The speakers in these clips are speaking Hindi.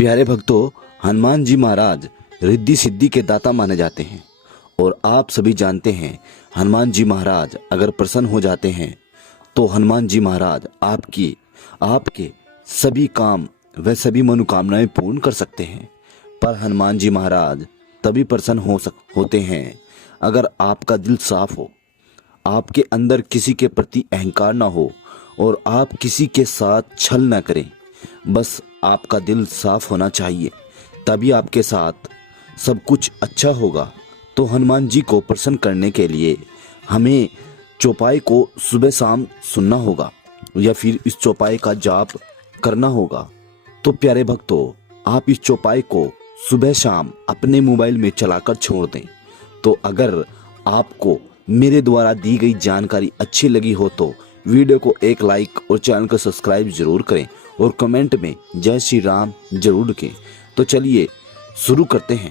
प्यारे भक्तों, हनुमान जी महाराज रिद्धि सिद्धि के दाता माने जाते हैं और आप सभी जानते हैं हनुमान जी महाराज अगर प्रसन्न हो जाते हैं तो हनुमान जी महाराज आपके सभी काम व सभी मनोकामनाएं पूर्ण कर सकते हैं। पर हनुमान जी महाराज तभी प्रसन्न होते हैं अगर आपका दिल साफ हो, आपके अंदर किसी के प्रति अहंकार ना हो और आप किसी के साथ छल ना करें। बस आपका दिल साफ होना चाहिए, तभी आपके साथ सब कुछ अच्छा होगा। तो हनुमान जी को प्रसन्न करने के लिए हमें चौपाई को सुबह शाम सुनना होगा या फिर इस चौपाई का जाप करना होगा। तो प्यारे भक्तों, आप इस चौपाई को सुबह शाम अपने मोबाइल में चलाकर छोड़ दें। तो अगर आपको मेरे द्वारा दी गई जानकारी अच्छी लगी हो तो वीडियो को एक लाइक और चैनल को सब्सक्राइब जरूर करें और कमेंट में जय श्री राम जरूर लिखें। तो चलिए शुरू करते हैं।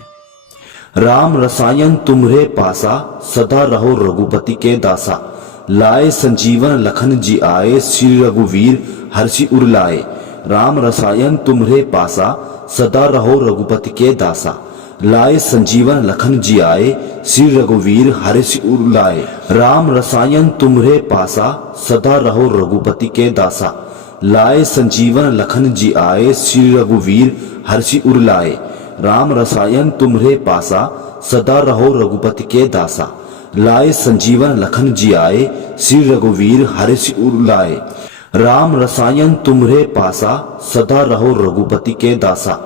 राम रसायन तुम्हरे पासा, सदा रहो रघुपति के दासा। लाए संजीवन लखन जी आए, श्री रघुवीर हर्षि उर लाए। राम रसायन तुम्हरे पासा, सदा रहो रघुपति के दासा। लाए संजीवन लखन जी आए, श्री रघुवीर हर्षि उर लाए। राम रसायन तुम्हरे पासा, सदा रहो रघुपति के दासा। लाए संजीवन लखन जी आए, श्री रघुवीर हर्षि उर लाए। राम रसायन तुम्हरे पासा, सदा रहो रघुपति के दासा। लाए संजीवन लखन जी आए, श्री रघुवीर हर्षि उर लाए। राम रसायन तुम्हरे पासा, सदा रहो रघुपति के दासा।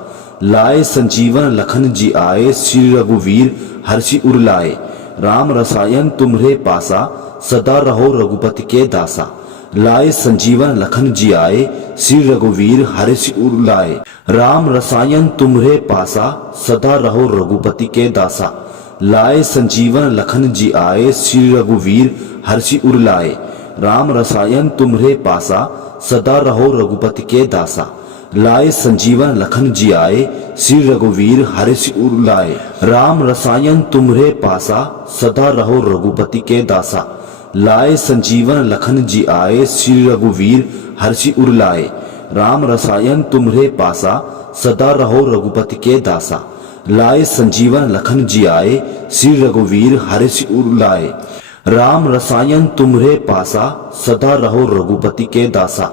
लाए संजीवन लखन जी आए, श्री रघुवीर हर्षि उर लाए। राम रसायन तुम्हरे पासा, सदा रहो रघुपति के दासा। लाए संजीवन लखन जी आए, श्री रघुवीर हर्षि उर लाए। राम रसायन तुम्हरे पासा, सदा रहो रघुपति के दासा। लाए संजीवन लखन जी आए, श्री रघुवीर हर्षि उर लाए। राम रसायन तुम्हरे पासा, सदा रहो रघुपति के दासा। लाए संजीवन लखन जी आए, श्री रघुवीर हर्षि उर लाए। राम रसायन तुम्हरे पासा, सदा रहो रघुपति के दासा। लाए संजीवन लखन जी आए, श्री रघुवीर हर्षि उर लाए। राम रसायन तुम्हरे पासा, सदा रहो रघुपति के दासा। लाए संजीवन लखन जी आए, श्री रघुवीर हर्षि उर लाए। राम रसायन तुम्हरे पासा, सदा रहो रघुपति के दासा।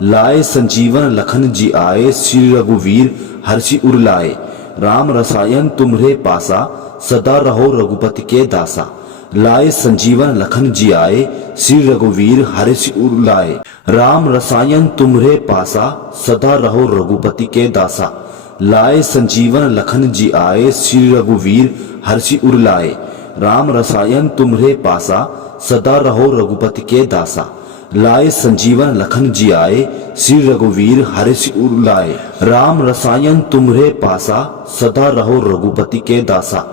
लाए संजीवन लखन जी आए, श्री रघुवीर हर्षि उर लाए। राम रसायन तुम्हरे पासा, सदा रहो रघुपति के दासा। लाए संजीवन लखन जी आए, श्री रघुवीर हर्षि उर लाए। राम रसायन तुम्हरे पासा, सदा रहो रघुपति के दासा। लाए संजीवन लखन जी आए, श्री रघुवीर हर्षि उर लाए। राम रसायन तुम्हरे पासा, सदा रहो रघुपति के दासा। लाए संजीवन लखन जी आए, श्री रघुवीर हर्षि उर लाए। राम रसायन तुम्हरे पासा, सदा रहो रघुपति के दासा।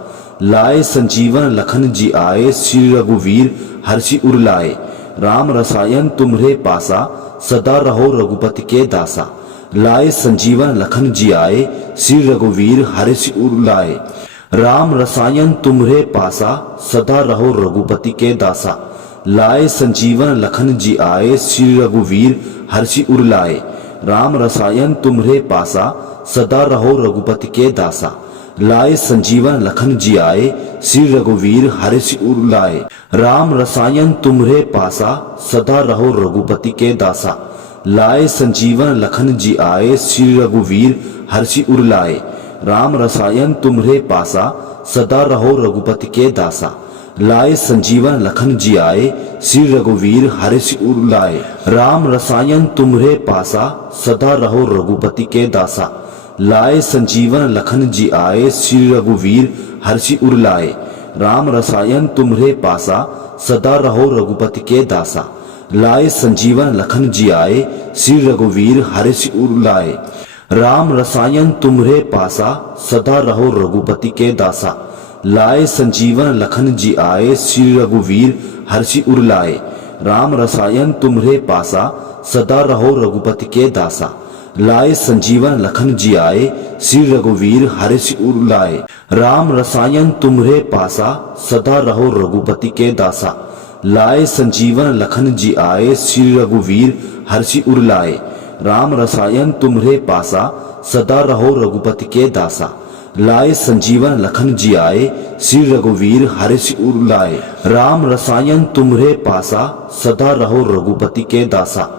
लाए संजीवन लखन जी आए, श्री रघुवीर हर्षि उर लाए। राम रसायन तुम्हरे पासा, सदा रहो रघुपति के दासा। लाए संजीवन लखन जी आए, श्री रघुवीर हर्षि उर लाए। राम रसायन तुम्हरे पासा, सदा रहो रघुपति के दासा। लाए संजीवन लखन जी आए, श्री रघुवीर हर्षि उर लाए। राम रसायन तुम्हरे पासा, सदा रहो रघुपति के दासा। लाए संजीवन लखन जी आए, श्री रघुवीर हर्षि उर लाए। राम रसायन तुम्हरे पासा, सदा रहो रघुपति के दासा। लाए संजीवन लखन जी आए, श्री रघुवीर हर्षि उर लाए। राम रसायन तुम्हरे पासा, सदा रहो रघुपति के दासा। लाए संजीवन लखन जी आए, श्री रघुवीर हर्षि उर लाए। राम रसायन तुम्हरे पासा, सदा रहो रघुपति के दासा। लाए संजीवन लखन जी आए, श्री रघुवीर हर्षि उर लाए। राम रसायन तुम्हरे पासा, सदा रहो रघुपति के दासा। लाए संजीवन लखन जी आए, श्री रघुवीर हर्षि उर लाए। राम रसायन तुम्हरे पासा, सदा रहो रघुपति के दासा। लाए संजीवन लखन जी आए, श्री रघुवीर हर्षि उर लाए। राम रसायन तुम्हरे पासा, सदा रहो रघुपति के दासा। लाए संजीवन लखन जी आए, श्री रघुवीर हर्षि उर लाए। राम रसायन तुम्हरे पासा, सदा रहो रघुपति के दासा। लाए संजीवन लखन जी आए, श्री रघुवीर हर्षि उर लाए। राम रसायन तुम्हरे पासा, सदा रहो रघुपति के दासा। लाए संजीवन लखन जी आए, श्री रघुवीर हर्ष उर लाए। राम रसायन तुम्हरे पासा, सदा रहो रघुपति के दासा।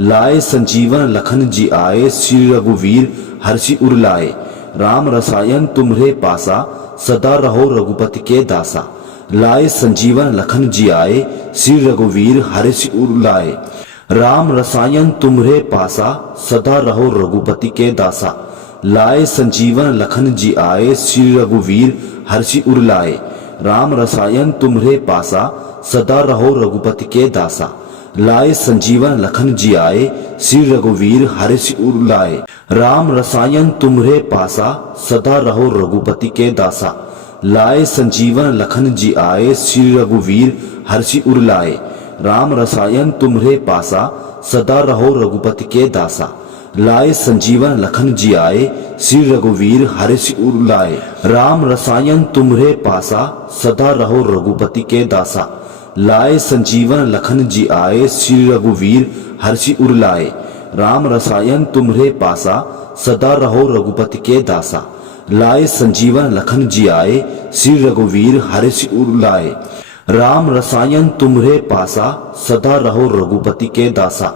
लाए संजीवन लखन जी आए, श्री रघुवीर हर्षि उर लाए। राम रसायन तुम्हरे पासा, सदा रहो रघुपति के दासा। लाए संजीवन लखन जी आए, श्री रघुवीर हर्षि उर लाए। राम रसायन तुम्हरे पासा, सदा रहो रघुपति के दासा। लाए संजीवन लखन जी आए, श्री रघुवीर हर्षि उर लाए। राम रसायन तुम्हरे पासा, सदा रहो रघुपति के दासा। लाए संजीवन लखन जी आए, श्री रघुवीर हर्षि उर लाए। राम रसायन तुम्हरे पासा, सदा रहो रघुपति के दासा। लाए संजीवन लखन जी आए, श्री रघुवीर हर्षि उर लाए। राम रसायन तुम्हरे पासा, सदा रहो रघुपति के दासा। लाए संजीवन लखन जी आए, श्री रघुवीर हर्षि उर लाए। राम रसायन तुम्हरे पासा, सदा रहो रघुपति के दासा। लाए संजीवन लखन जी आए, श्री रघुवीर हर्षि उर लाए। राम रसायन तुम्हरे पासा, सदा रहो रघुपति के दासा। लाए संजीवन लखन जी आए, श्री रघुवीर हर्षि उर लाए। राम रसायन तुम्हरे पासा, सदा रहो रघुपति के दासा।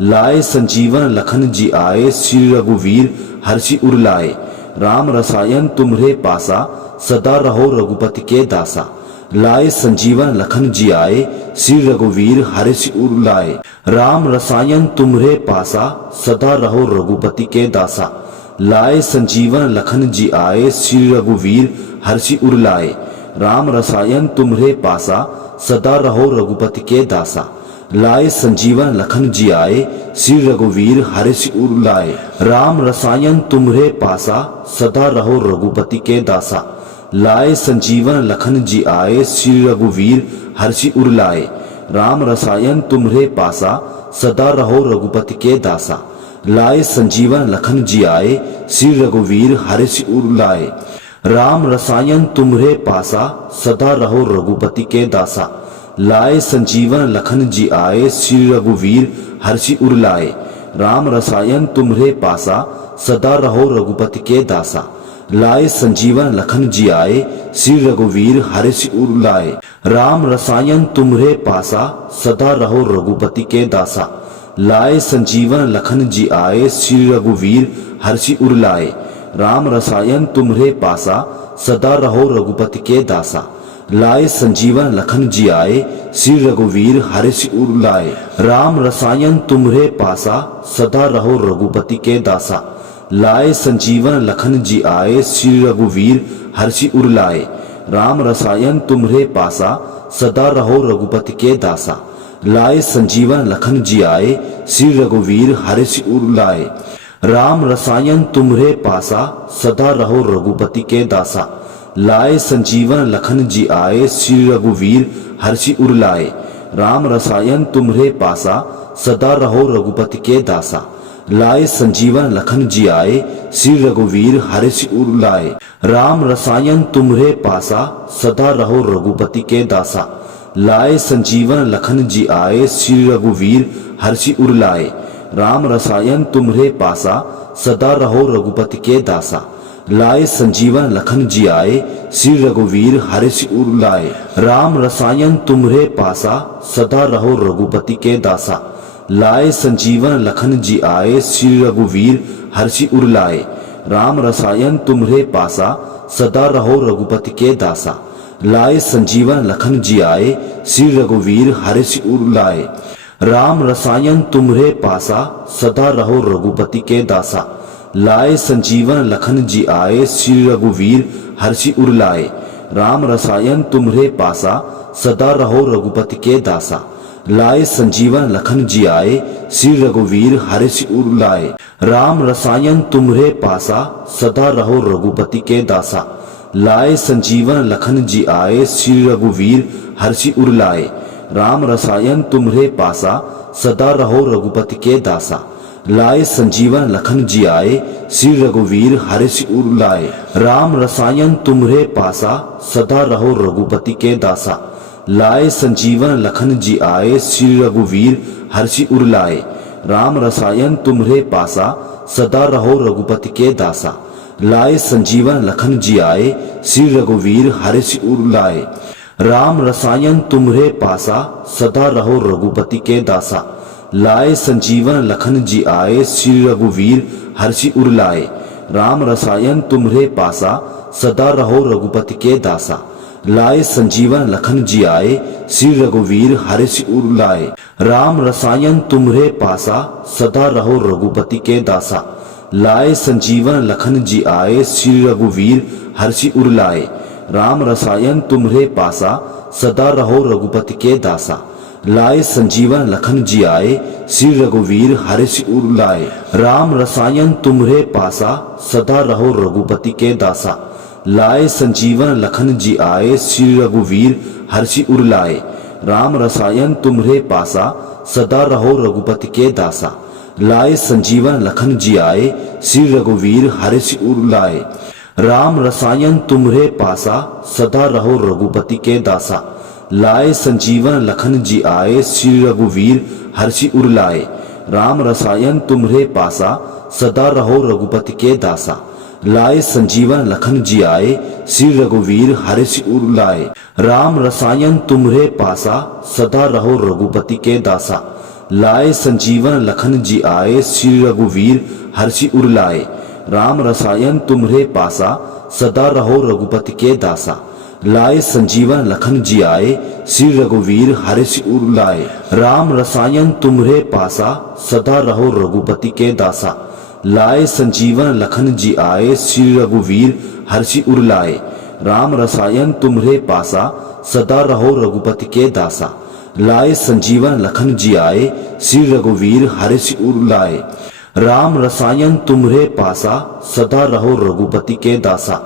लाए संजीवन लखन जी आए, श्री रघुवीर हर्षि उर लाए। राम रसायन तुम्हरे पासा, सदा रहो रघुपति के दासा। लाए संजीवन लखन जी आए, श्री रघुवीर हर्षि उर लाए। राम रसायन तुम्हरे पासा, सदा रहो रघुपति के दासा। लाए संजीवन लखन जी आए, श्री रघुवीर हर्षि उर लाए। राम रसायन तुम्हरे पासा, सदा रहो रघुपति के दासा। लाए संजीवन लखन जी आए, श्री रघुवीर हर्षि उर लाए। राम रसायन तुम्हरे पासा, सदा रहो रघुपति के दासा। लाए संजीवन लखन जी आए, श्री रघुवीर हर्षि उर लाए। राम रसायन तुम्हरे पासा, सदा रहो रघुपति के दासा। लाए संजीवन लखन जी आए, श्री रघुवीर हर्षि उर लाए। राम रसायन तुम्हरे पासा, सदा रहो रघुपति के दासा। लाए संजीवन लखन जी आए, श्री रघुवीर हर्षि उर लाए। राम रसायन तुम्हरे पासा, सदा रहो रघुपति के दासा। लाए संजीवन लखन जी आए, श्री रघुवीर हर्षि उर लाए। राम रसायन तुम्हरे पासा, सदा रहो रघुपति के दासा। लाए संजीवन लखन जी आए, श्री रघुवीर हर्षि उर लाए। राम रसायन तुम्हरे पासा, सदा रहो रघुपति के दासा। लाए संजीवन लखन जी आए, श्री रघुवीर हर्षि उर लाए। राम रसायन तुम्हरे पासा, सदा रहो रघुपति के दासा। लाए संजीवन लखन जी आए, श्री रघुवीर हर्षि उर लाए। राम रसायन तुम्हरे पासा, सदा रहो रघुपति के दासा। लाए संजीवन लखन जी आए, श्री रघुवीर हर्षि उर लाए। राम रसायन तुम्हरे पासा, सदा रहो रघुपति के दासा। लाए संजीवन लखन जी आए, श्री रघुवीर हर्षि उर लाए। राम रसायन तुम्हरे पासा, सदा रहो रघुपति के दासा। लाए संजीवन लखन जी आए, श्री रघुवीर हर्षि उर लाए। राम रसायन तुम्हरे पासा, सदा रहो रघुपति के दासा। लाए संजीवन लखन जी आए, श्री रघुवीर हर्षि उर लाए। राम रसायन तुम्हरे पासा, सदा रहो रघुपति के दासा। लाए संजीवन लखन जी आए, श्री रघुवीर हर्षि उर लाए। राम रसायन तुम्हरे पासा, सदा रहो रघुपति के दासा। लाए संजीवन लखन जी आए, श्री रघुवीर हर्षि उर लाए। राम रसायन तुम्हरे पासा, सदा रहो रघुपति के दासा। लाए संजीवन लखन जी आए, श्री रघुवीर हर्षि उर लाए। राम रसायन तुम्हरे पासा, सदा रहो रघुपति के दासा। लाए संजीवन लखन जी आए, श्री रघुवीर हर्षि उर लाए। राम रसायन तुम्हरे पासा, सदा रहो रघुपति के दासा। लाए संजीवन लखन जी आए, श्री रघुवीर हर्षि उर लाए। राम रसायन तुम्हरे पासा, सदा रहो रघुपति के दासा। लाए संजीवन लखन जी आए, श्री रघुवीर हर्षि उर लाए। राम रसायन तुम्हरे पासा, सदा रहो रघुपति के दासा। लाए संजीवन लखन जी आए, श्री रघुवीर हर्षि उर लाए। राम रसायन तुम्हरे पासा, सदा रहो रघुपति के दासा। लाए संजीवन लखन जी आए, श्री रघुवीर हर्षि उर लाए। राम रसायन तुम्हरे पासा, सदा रहो रघुपति के दासा। लाए संजीवन लखन जी आए, श्री रघुवीर हर्षि उर लाए। राम रसायन तुम्हरे पासा, सदा रहो रघुपति के दासा। लाए संजीवन लखन जी आए, श्री रघुवीर हर्षि उर लाए। राम रसायन तुम्हरे पासा, सदा रहो रघुपति के दासा। लाए संजीवन लखन जी आए, श्री रघुवीर हर्षि उर लाए। राम रसायन तुम्हरे पासा, सदा रहो रघुपति के दासा। लाए संजीवन लखन जी आए, श्री रघुवीर हर्षि उर लाए। राम रसायन तुम्हरे पासा, सदा रहो रघुपति के दासा। लाए संजीवन लखन जी आए, श्री रघुवीर हर्षि उर लाए। राम रसायन तुम्हरे पासा, सदा रहो रघुपति के दासा। लाए संजीवन लखन जी आए, श्री रघुवीर हर्षि उर लाए। राम रसायन तुम्हरे पासा, सदा रहो रघुपति के दासा। लाए संजीवन लखन जी आए, श्री रघुवीर हर्षि उर लाए। राम रसायन तुम्हरे पासा, सदा रहो रघुपति के दासा। लाए संजीवन लखन जी आए, श्री रघुवीर हर्षि उर लाए। राम रसायन तुम्हरे पासा, सदा रहो रघुपति के दासा। लाए संजीवन लखन जी आए, श्री रघुवीर हर्षि उर लाए। राम रसायन तुम्हरे पासा, सदा रहो रघुपति के दासा। लाए संजीवन लखन जी आए, श्री रघुवीर हर्षि उर लाए। राम रसायन तुम्हरे पासा, सदा रहो रघुपति के दासा। लाए संजीवन लखन जी आए, श्री रघुवीर हर्षि उर लाए। राम रसायन तुम्हरे पासा, सदा रहो रघुपति के दासा। लाए संजीवन लखन जी आए, श्री रघुवीर हर्षि उर लाए। राम रसायन तुम्हरे पासा, सदा रहो रघुपति के दासा। लाए संजीवन लखन जी आए, श्री रघुवीर हर्षि उर लाए। राम रसायन तुम्हरे पासा, सदा रहो रघुपति के दासा।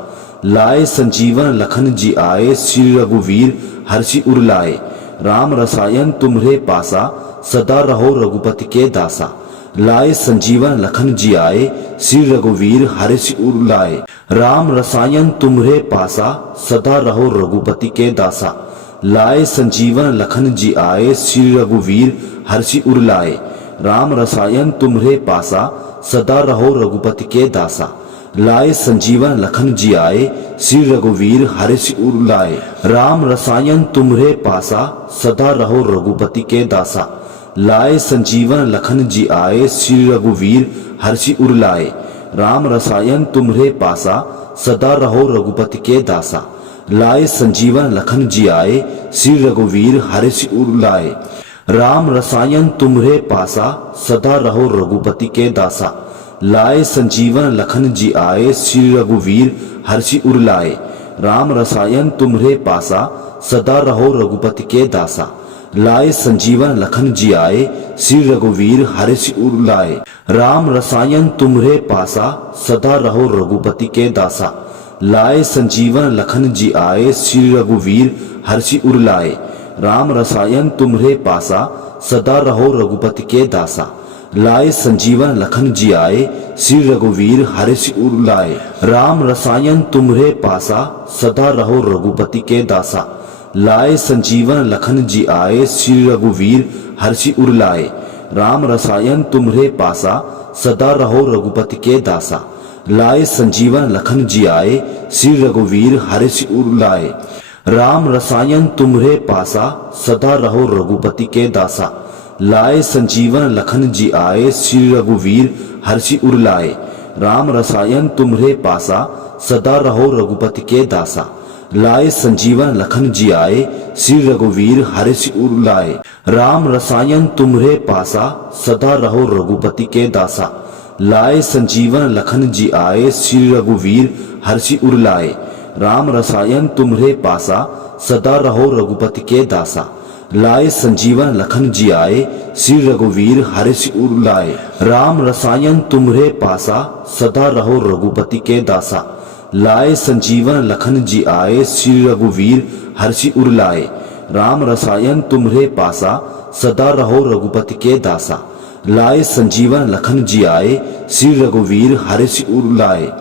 लाए संजीवन लखन जी आए, श्री रघुवीर हर्षि उर लाए। राम रसायन तुम्हरे पासा, सदा रहो रघुपति के दासा। लाए संजीवन लखन जी आए, श्री रघुवीर हर्षि उर लाए। राम रसायन तुम्हरे पासा, सदा रहो रघुपति के दासा। लाए संजीवन लखन जी आए, श्री रघुवीर हर्षि उर लाए। राम रसायन तुम्हरे पासा, सदा रहो रघुपति के दासा। लाए संजीवन लखन जी आए, श्री रघुवीर हर्षि उर लाए। राम रसायन तुम्हरे पासा, सदा रहो रघुपति के दासा। लाए संजीवन लखन जी आए, श्री रघुवीर हर्षि उर लाए। राम रसायन तुम्हरे पासा, सदा रहो रघुपति के दासा। लाए संजीवन लखन जी आए, श्री रघुवीर हर्षि उर लाए। राम रसायन तुम्हरे पासा, सदा रहो रघुपति के दासा। लाए संजीवन लखन जी आए, श्री रघुवीर हर्षि उर लाए। राम रसायन तुम्हरे पासा, सदा रहो रघुपति के दासा। लाए संजीवन लखन जी आए, श्री रघुवीर हर्षि उर लाए। राम रसायन तुम्हरे पासा, सदा रहो रघुपति के दासा। लाए संजीवन लखन जी आए, श्री रघुवीर हर्षि उर लाए। राम रसायन तुम्हरे पासा, सदा रहो रघुपति के दासा। लाए संजीवन लखन जी आए, श्री रघुवीर हर्षि उर लाए। राम रसायन तुम्हरे पासा, सदा रहो रघुपति के दासा। लाए संजीवन लखन जी आए, श्री रघुवीर हर्षि उर लाए। राम रसायन तुम्हरे पासा, सदा रहो रघुपति के दासा। लाए संजीवन लखन जी आए, श्री रघुवीर हर्षि उर लाए। राम रसायन तुम्हरे पासा, सदा रहो रघुपति के दासा। लाए संजीवन लखन जी आए, श्री रघुवीर हर्षि उर लाए। राम रसायन तुम्हरे पासा, सदा रहो रघुपति के दासा। लाए संजीवन लखन जी आए, श्री रघुवीर हर्षि उर लाए। राम रसायन तुम्हरे पासा, सदा रहो रघुपति के दासा। लाए संजीवन लखन जी आए, श्री रघुवीर हर्षि उर लाए। राम रसायन तुम्हरे पासा, सदा रहो रघुपति के दासा। लाए संजीवन लखन जी आए, श्री रघुवीर हर्षि उर लाए। राम रसायन तुम्हरे पासा, सदा रहो रघुपति के दासा। लाए संजीवन लखन जी आए, श्री रघुवीर हर्षि उर लाए। राम रसायन तुम्हरे पासा, सदा रहो रघुपति के दासा। लाए संजीवन लखन जी आए, श्री रघुवीर हर्षि उर लाए।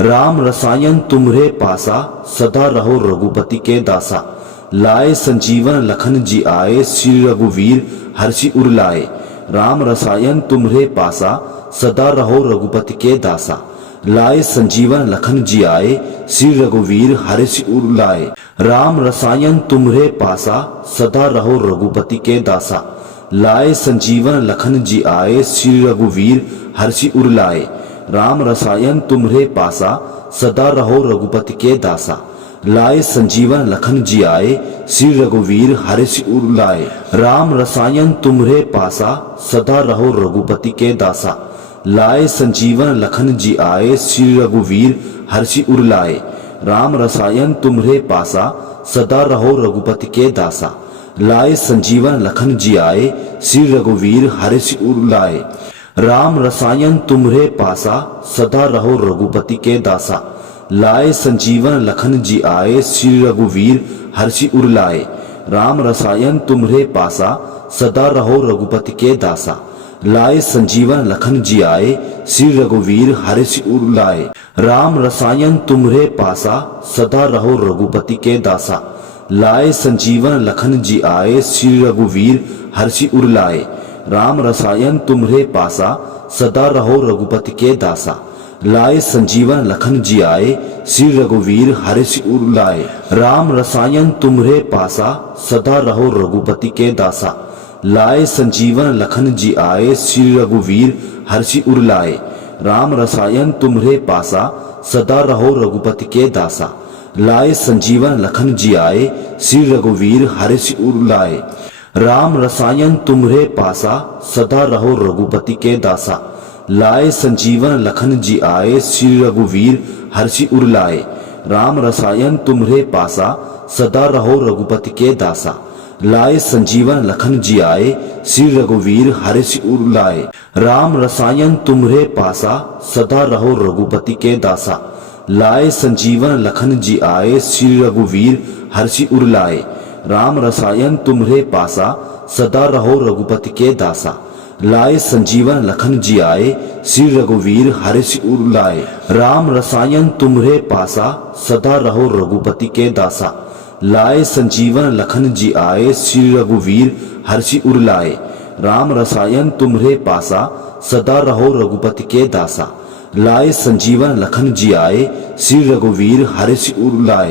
राम रसायन तुम्हरे पासा, सदा रहो रघुपति के दासा। लाए संजीवन लखन जी आए, श्री रघुवीर हर्षि उर लाए। राम रसायन तुम्हरे पासा, सदा रहो रघुपति के दासा। लाए संजीवन लखन जी आए, श्री रघुवीर हर्षि उर लाए। राम रसायन तुम्हरे पासा, सदा रहो रघुपति के दासा। लाए संजीवन लखन जी आए, श्री रघुवीर हर्षि उर लाए। राम रसायन तुम्हरे पासा, सदा रहो रघुपति के दासा। लाए संजीवन लखन जी आए, श्री रघुवीर हर्षि उर लाए। राम रसायन तुम्हरे पासा, सदा रहो रघुपति के दासा। लाए संजीवन लखन जी आए, श्री रघुवीर हर्षि उर लाए। राम रसायन तुम्हरे पासा, सदा रहो रघुपति के दासा। लाए संजीवन लखन जी आए, श्री रघुवीर हर्षि उर लाए। राम रसायन तुम्हरे पासा, सदा रहो रघुपति के दासा। लाए संजीवन लखन जी आए, श्री रघुवीर हर्षि उर लाए। राम रसायन तुम्हरे पासा, सदा रहो रघुपति के दासा। लाए संजीवन लखन जी आए, श्री रघुवीर हर्षि उर लाए। राम रसायन तुम्हरे पासा, सदा रहो रघुपति के दासा। लाए संजीवन लखन जी आए, श्री रघुवीर हर्षि उर लाए। राम रसायन तुम्हरे पासा, सदा रहो रघुपति के दासा। लाए संजीवन लखन जी आए, श्री रघुवीर हर्षि उर लाए। राम रसायन तुम्हरे पासा, सदा रहो रघुपति के दासा। लाए संजीवन लखन जी आए, श्री रघुवीर हर्षि उर लाए। राम रसायन तुम्हरे पासा, सदा रहो रघुपति के दासा। लाए संजीवन लखन जी आए, श्री रघुवीर हर्षि उर लाए। राम रसायन तुम्हरे पासा, सदा रहो रघुपति के दासा। लाए संजीवन लखन जी आए, श्री रघुवीर हर्षि उर लाए। राम रसायन तुम्हरे पासा, सदा रहो रघुपति के दासा। लाए संजीवन लखन जी आए, श्री रघुवीर हर्षि उर लाए। राम रसायन तुम्हरे पासा, सदा रहो रघुपति के दासा। लाए संजीवन लखन जी आए, श्री रघुवीर हर्षि उर लाए। राम रसायन तुम्हरे पासा, सदा रहो रघुपति के दासा। लाए संजीवन लखन जी आए, श्री रघुवीर हर्षि उर लाए। राम रसायन तुम्हरे पासा, सदा रहो रघुपति के दासा। लाए संजीवन लखन जी आए, श्री रघुवीर हर्षि उर लाए। राम रसायन तुम्हरे पासा, सदा रहो रघुपति के दासा। लाए संजीवन लखन जी आए, श्री रघुवीर हर्षि उर लाए। राम रसायन तुम्हरे पासा, सदा रहो रघुपति के दासा। लाए संजीवन लखन जी आए, श्री रघुवीर हर्षि उर लाए।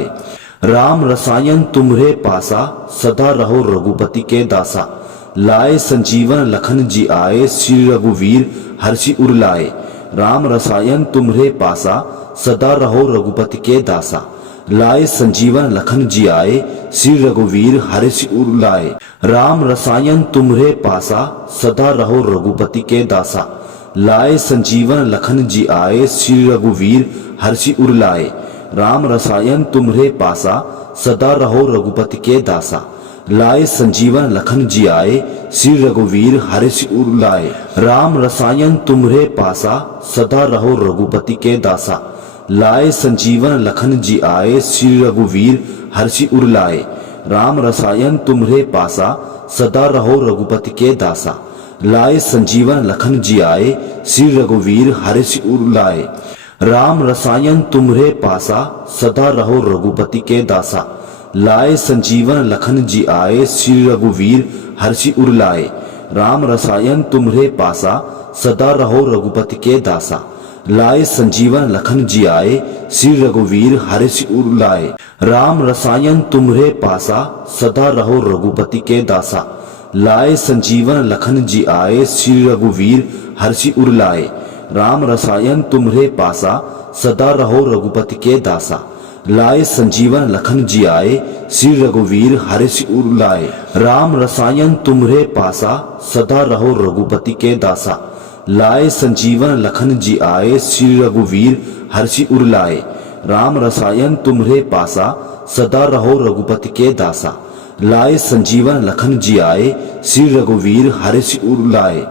राम रसायन तुम्हरे पासा, सदा रहो रघुपति के दासा। लाए संजीवन लखन जी आए, श्री रघुवीर हर्षि उर लाए। राम रसायन तुम्हरे पासा, सदा रहो रघुपति के दासा। लाए संजीवन लखन जी आए, श्री रघुवीर हर्षि उर लाए। राम रसायन तुम्हरे पासा, सदा रहो रघुपति के दासा। लाए संजीवन लखन जी आए, श्री रघुवीर हर्षि उर लाए। राम रसायन तुम्हरे पासा, सदा रहो रघुपति के दासा। लाए संजीवन लखन जी आए, श्री रघुवीर हर्षि उर लाए। राम रसायन तुम्हरे पासा, सदा रहो रघुपति के दासा। लाए संजीवन लखन जी आए, श्री रघुवीर हर्षि उर लाए। राम रसायन तुम्हरे पासा, सदा रहो रघुपति के दासा। लाए संजीवन लखन जी आए, श्री रघुवीर हर्षि उर लाए। राम रसायन तुम्हरे पासा, सदा रहो रघुपति के दासा। लाए संजीवन लखन जी आए, श्री रघुवीर हर्षि उर लाए। राम रसायन तुम्हरे पासा, सदा रहो रघुपति के दासा। लाए संजीवन लखन जी आए, श्री रघुवीर हर्षि उर लाए। राम रसायन तुम्हरे पासा, सदा रहो रघुपति के दासा। लाए संजीवन लखन जी आए, श्री रघुवीर हर्षि उर लाए। राम रसायन तुम्हरे पासा, सदा रहो रघुपति के दासा। लाए संजीवन लखन जी आए, श्री रघुवीर हर्षि उर लाए। राम रसायन तुम्हरे पासा, सदा रहो रघुपति के दासा। लाए संजीवन लखन जी आए, श्री रघुवीर हर्षि उर लाए।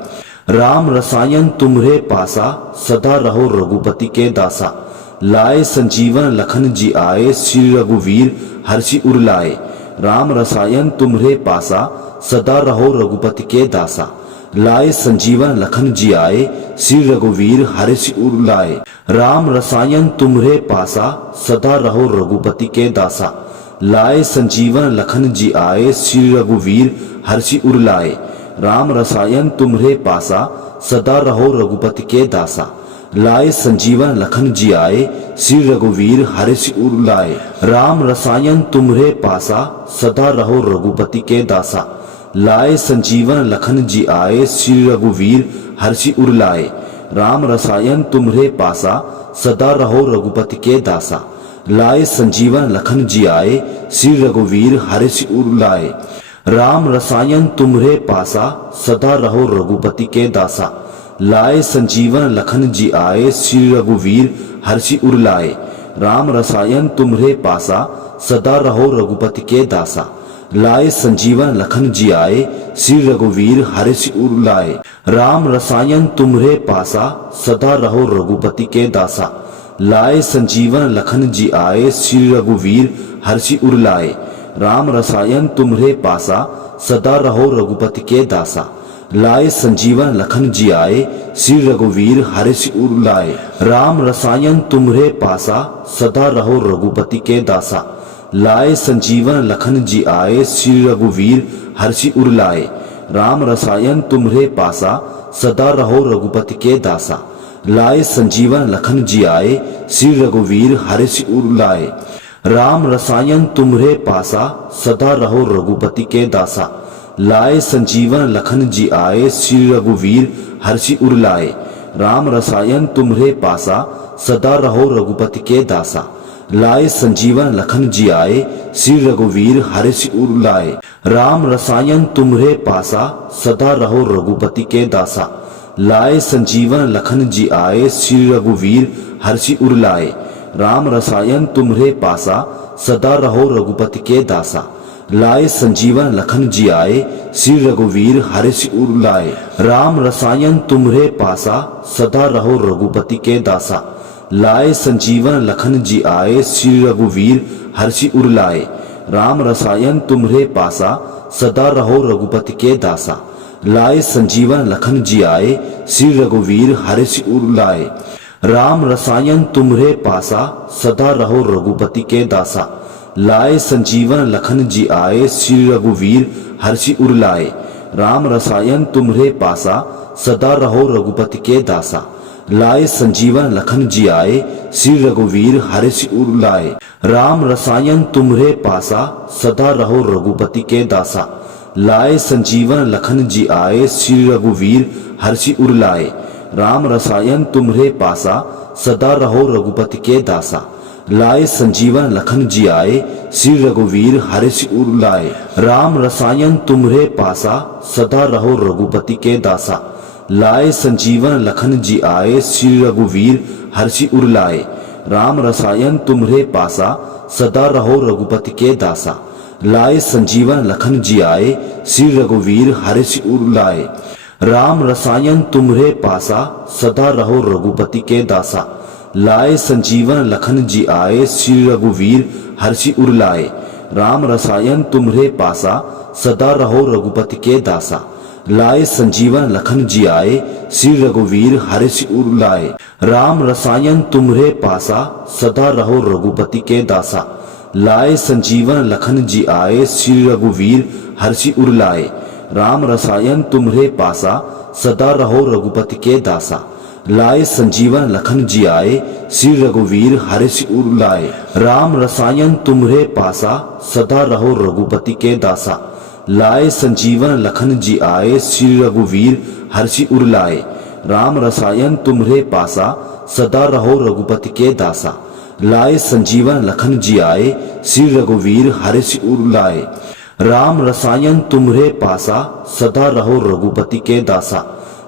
राम रसायन तुम्हरे पासा, सदा रहो रघुपति के दासा। लाए संजीवन लखन जी आए, श्री रघुवीर हर्षि उर लाए। राम रसायन तुम्हरे पासा, सदा रहो रघुपति के दासा। लाए संजीवन लखन जी आए, श्री रघुवीर हर्षि उर लाए। राम रसायन तुम्हरे पासा, सदा रहो रघुपति के दासा। लाए संजीवन लखन जी आए, श्री रघुवीर हर्षि उर लाए। राम रसायन तुम्हरे पासा सदा रहो रघुपति के दासा। लाए संजीवन लखन जी आए श्री रघुवीर हर्ष उर लाए। राम रसायन तुम्हरे पासा सदा रहो रघुपति के दासा। लाए संजीवन लखन जी आए श्री रघुवीर हर्ष उर लाए। राम रसायन तुम्हरे पासा सदा रहो रघुपति के दासा। लाए संजीवन लखन जी आए श्री रघुवीर हर्ष उर लाए। राम रसायन तुम्हरे पासा सदा रहो रघुपति के दासा। लाए संजीवन लखन जी आए श्री रघुवीर हर्ष उर लाए। राम रसायन तुम्हरे पासा सदा रहो रघुपति के दासा। लाए संजीवन लखन जी आए श्री रघुवीर हर्ष उर लाए। राम रसायन तुम्हरे पासा सदा रहो रघुपति के दासा। लाए संजीवन लखन जी आए श्री रघुवीर हर्ष उर लाए। राम रसायन तुम्हरे पासा सदा रहो रघुपति के दासा। लाए संजीवन लखन जी आए श्री रघुवीर हर्ष उर लाए। राम रसायन तुम्हरे पासा सदा रहो रघुपति के दासा। लाए संजीवन लखन जी आए श्री रघुवीर हर्ष उर लाए। राम रसायन तुम्हरे पासा सदा रहो रघुपति के दासा। लाए संजीवन लखन जी आए श्री रघुवीर हर्ष उर लाए। राम रसायन तुम्हरे पासा सदा रहो रघुपति के दासा। लाए संजीवन लखन जी आए श्री रघुवीर हर्ष उर लाए। राम रसायन तुम्हरे पासा सदा रहो रघुपति के दासा। लाए संजीवन लखन जी आए श्री रघुवीर हर्ष उर लाए। राम रसायन तुम्हरे पासा सदा रहो रघुपति के दासा। लाए संजीवन लखन जी आए श्री रघुवीर हर्ष उर लाए। राम रसायन तुम्हरे पासा सदा रहो रघुपति के दासा। लाए संजीवन लखन जी आए श्री रघुवीर हर्ष उर लाए। राम रसायन तुम्हरे पासा सदा रहो रघुपति के दासा। लाए संजीवन लखन जी आए श्री रघुवीर हर्ष उर लाए। राम रसायन तुम्हरे पासा सदा रहो रघुपति के दासा। लाए संजीवन लखन जी आए श्री रघुवीर हर्ष उर लाए। राम रसायन तुम्हरे पासा सदा रहो रघुपति के दासा। लाए संजीवन लखन जी आए श्री रघुवीर हर्ष उर लाए। राम रसायन तुम्हरे पासा सदा रहो रघुपति के दासा। लाए संजीवन लखन जी आए श्री रघुवीर हर्ष उर लाए। राम रसायन तुम्हरे पासा सदा रहो रघुपति के दासा। लाए संजीवन लखन जी आए श्री रघुवीर हर्ष उर लाए। राम रसायन तुम्हरे पासा सदा रहो रघुपति के दासा। लाए संजीवन लखन जी आए श्री रघुवीर हर्ष उर लाए। राम रसायन तुम्हरे पासा सदा रहो रघुपति के दासा। लाए संजीवन लखन जी आए श्री रघुवीर हर्ष उर लाए। राम रसायन तुम्हरे पासा सदा रहो रघुपति के दासा। लाए संजीवन लखन जी आए श्री रघुवीर हर्ष उर लाए। राम रसायन तुम्हरे पासा सदा रहो रघुपति के दासा। लाए संजीवन लखन जी आए श्री रघुवीर हर्ष उर लाए। राम रसायन तुम्हरे पासा सदा रहो रघुपति के दासा। लाए संजीवन लखन जी आए श्री रघुवीर हर्ष उर लाए। राम रसायन तुम्हरे पासा सदा रहो रघुपति के दासा। लाए संजीवन लखन जी आए श्री रघुवीर हर्ष उर लाए। राम रसायन तुम्हरे पासा सदा रहो रघुपति के दासा। लाए संजीवन लखन जी आए श्री रघुवीर हर्ष उर लाए। राम रसायन तुम्हरे पासा सदा रहो रघुपति के दासा। लाए संजीवन लखन जी आए श्री रघुवीर हर्ष उर लाए। राम रसायन तुम्हरे पासा सदा रहो रघुपति के दासा। लाए संजीवन लखन जी आए श्री रघुवीर हर्ष उर लाए। राम रसायन तुम्हरे पासा सदा रहो रघुपति के दासा।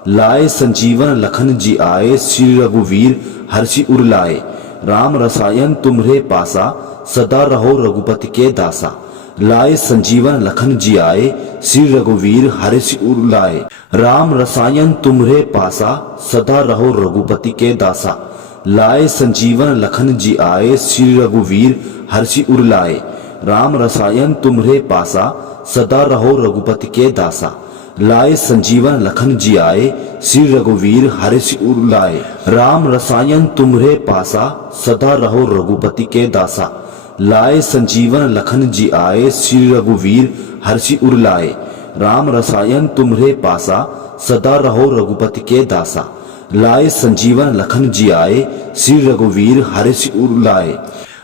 लाए संजीवन लखन जी आए श्री रघुवीर हर्ष उर लाए। राम रसायन तुम्हरे पासा सदा रहो रघुपति के दासा। लाए संजीवन लखन जी आए श्री रघुवीर हर्ष उर लाए। राम रसायन तुम्हरे पासा सदा रहो रघुपति के दासा। लाए संजीवन लखन जी आए श्री रघुवीर हर्ष उर लाए। राम रसायन तुम्हरे पासा सदा रहो रघुपति के दासा। लाए संजीवन लखन जी आए श्री रघुवीर हर्ष उर लाए। राम रसायन तुम्हरे पासा सदा रहो रघुपति के दासा। लाए संजीवन लखन जी आए श्री रघुवीर हर्ष उर लाए। राम रसायन तुम्हरे पासा सदा रहो रघुपति के दासा। लाए संजीवन लखन जी आए श्री रघुवीर हर्षि उर लाए।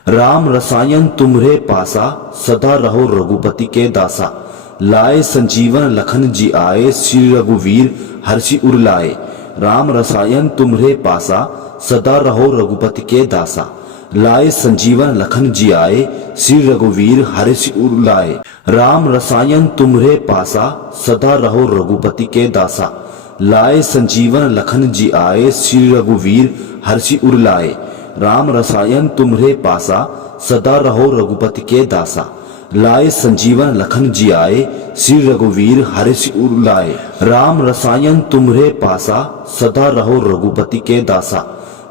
राम रसायन तुम्हरे पासा सदा रहो रघुपति के दासा। लाए संजीवन लखन जी आए श्री रघुवीर हर्षि उर लाए। राम रसायन तुम्हरे पासा सदा रहो रघुपति के दासा। लाए संजीवन लखन जी आए श्री रघुवीर हर्षि उर लाए। राम रसायन तुम्हरे पासा सदा रहो रघुपति के दासा। लाए संजीवन लखन जी आए श्री रघुवीर हर्षि उर लाए। राम रसायन तुम्हरे पासा सदा रहो रघुपति के दासा। लाए संजीवन लखन जी आए श्री रघुवीर हर्षि उर लाए। राम रसायन तुम्हरे पासा सदा रहो रघुपति के दासा।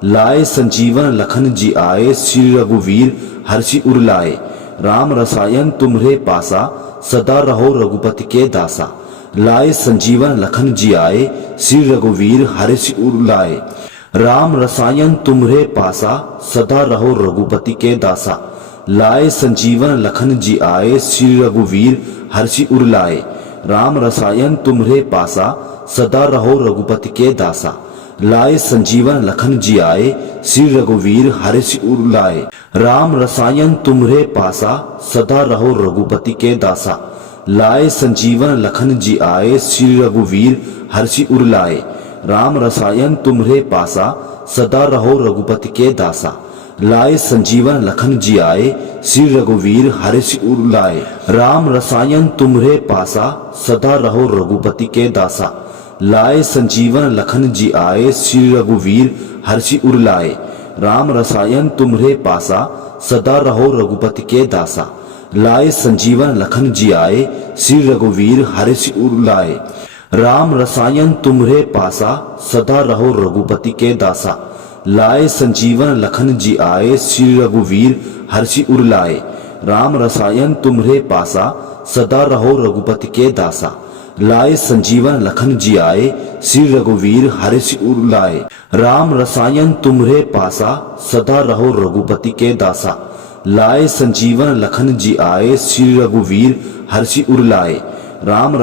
लाए संजीवन लखन जी आए श्री रघुवीर हर्षि उर लाए। राम रसायन तुम्हरे पासा सदा रहो रघुपति के दासा। लाए संजीवन लखन जी आए श्री रघुवीर हर्षि उर लाए। राम रसायन तुम्हरे पासा सदा रहो रघुपति के दासा। लाए संजीवन लखन जी आए श्री रघुवीर हर्षि उर लाए। राम रसायन तुम्हरे पासा सदा रहो रघुपति के दासा। लाए संजीवन लखन जी आए श्री रघुवीर हर्षि उर लाए। राम रसायन तुम्हरे पासा सदा रहो रघुपति के दासा। लाए संजीवन लखन जी आए श्री रघुवीर हर्षि उर लाए। राम रसायन तुम्हरे पासा सदा रहो रघुपति के दासा। लाए संजीवन लखन जी आए श्री रघुवीर हर्षि उर लाए। राम रसायन तुम्हरे पासा सदा रहो रघुपति के दासा। लाए संजीवन लखन जी आए श्री रघुवीर हर्षि उर लाए। राम रसायन तुम्हरे पासा सदा रहो रघुपति के दासा। लाए संजीवन लखन जी आए श्री रघुवीर हर्षि उर लाए। राम रसायन तुम्हरे पासा सदा रहो रघुपति के दासा। लाए संजीवन लखन जी आए श्री रघुवीर हर्षि उर लाए। राम रसायन तुम्हरे पासा सदा रहो रघुपति के दासा। लाए संजीवन लखन जी आए श्री रघुवीर हर्षि उर लाए। राम रसायन तुम्हरे पासा सदा रहो रघुपति के दासा। लाए संजीवन लखन जी आए श्री रघुवीर हर्षि उर लाए। राम रसायन तुम्हरे पासा सदा रहो रघुपति के दासा। लाए संजीवन लखन जी आए श्री रघुवीर हर्षि उर लाए। राम रसायन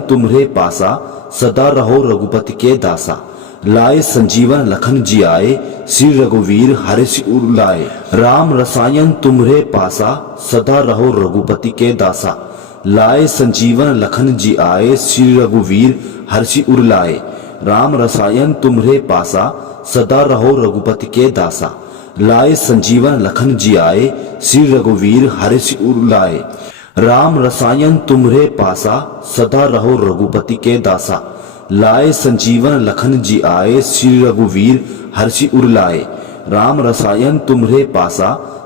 तुम्हरे पासा सदा रहो रघुपति के दासा। लाए संजीवन लखन जी आए श्री रघुवीर हर्षि उर लाए। राम रसायन तुम्हरे पासा सदा रहो रघुपति के दासा। लाए संजीवन लखन जी आए श्री रघुवीर हर्षि उर लाए। राम रसायन तुम्हरे पासा सदा रहो रघुपति के दासा। लाए संजीवन लखन जी आए श्री रघुवीर हर्षि उर लाए। राम रसायन तुम्हरे पासा सदा रहो रघुपति के दासा। लाए संजीवन लखन जी आए श्री रघुवीर हर्षि उर लाए। राम रसायन तुम्हरे पासा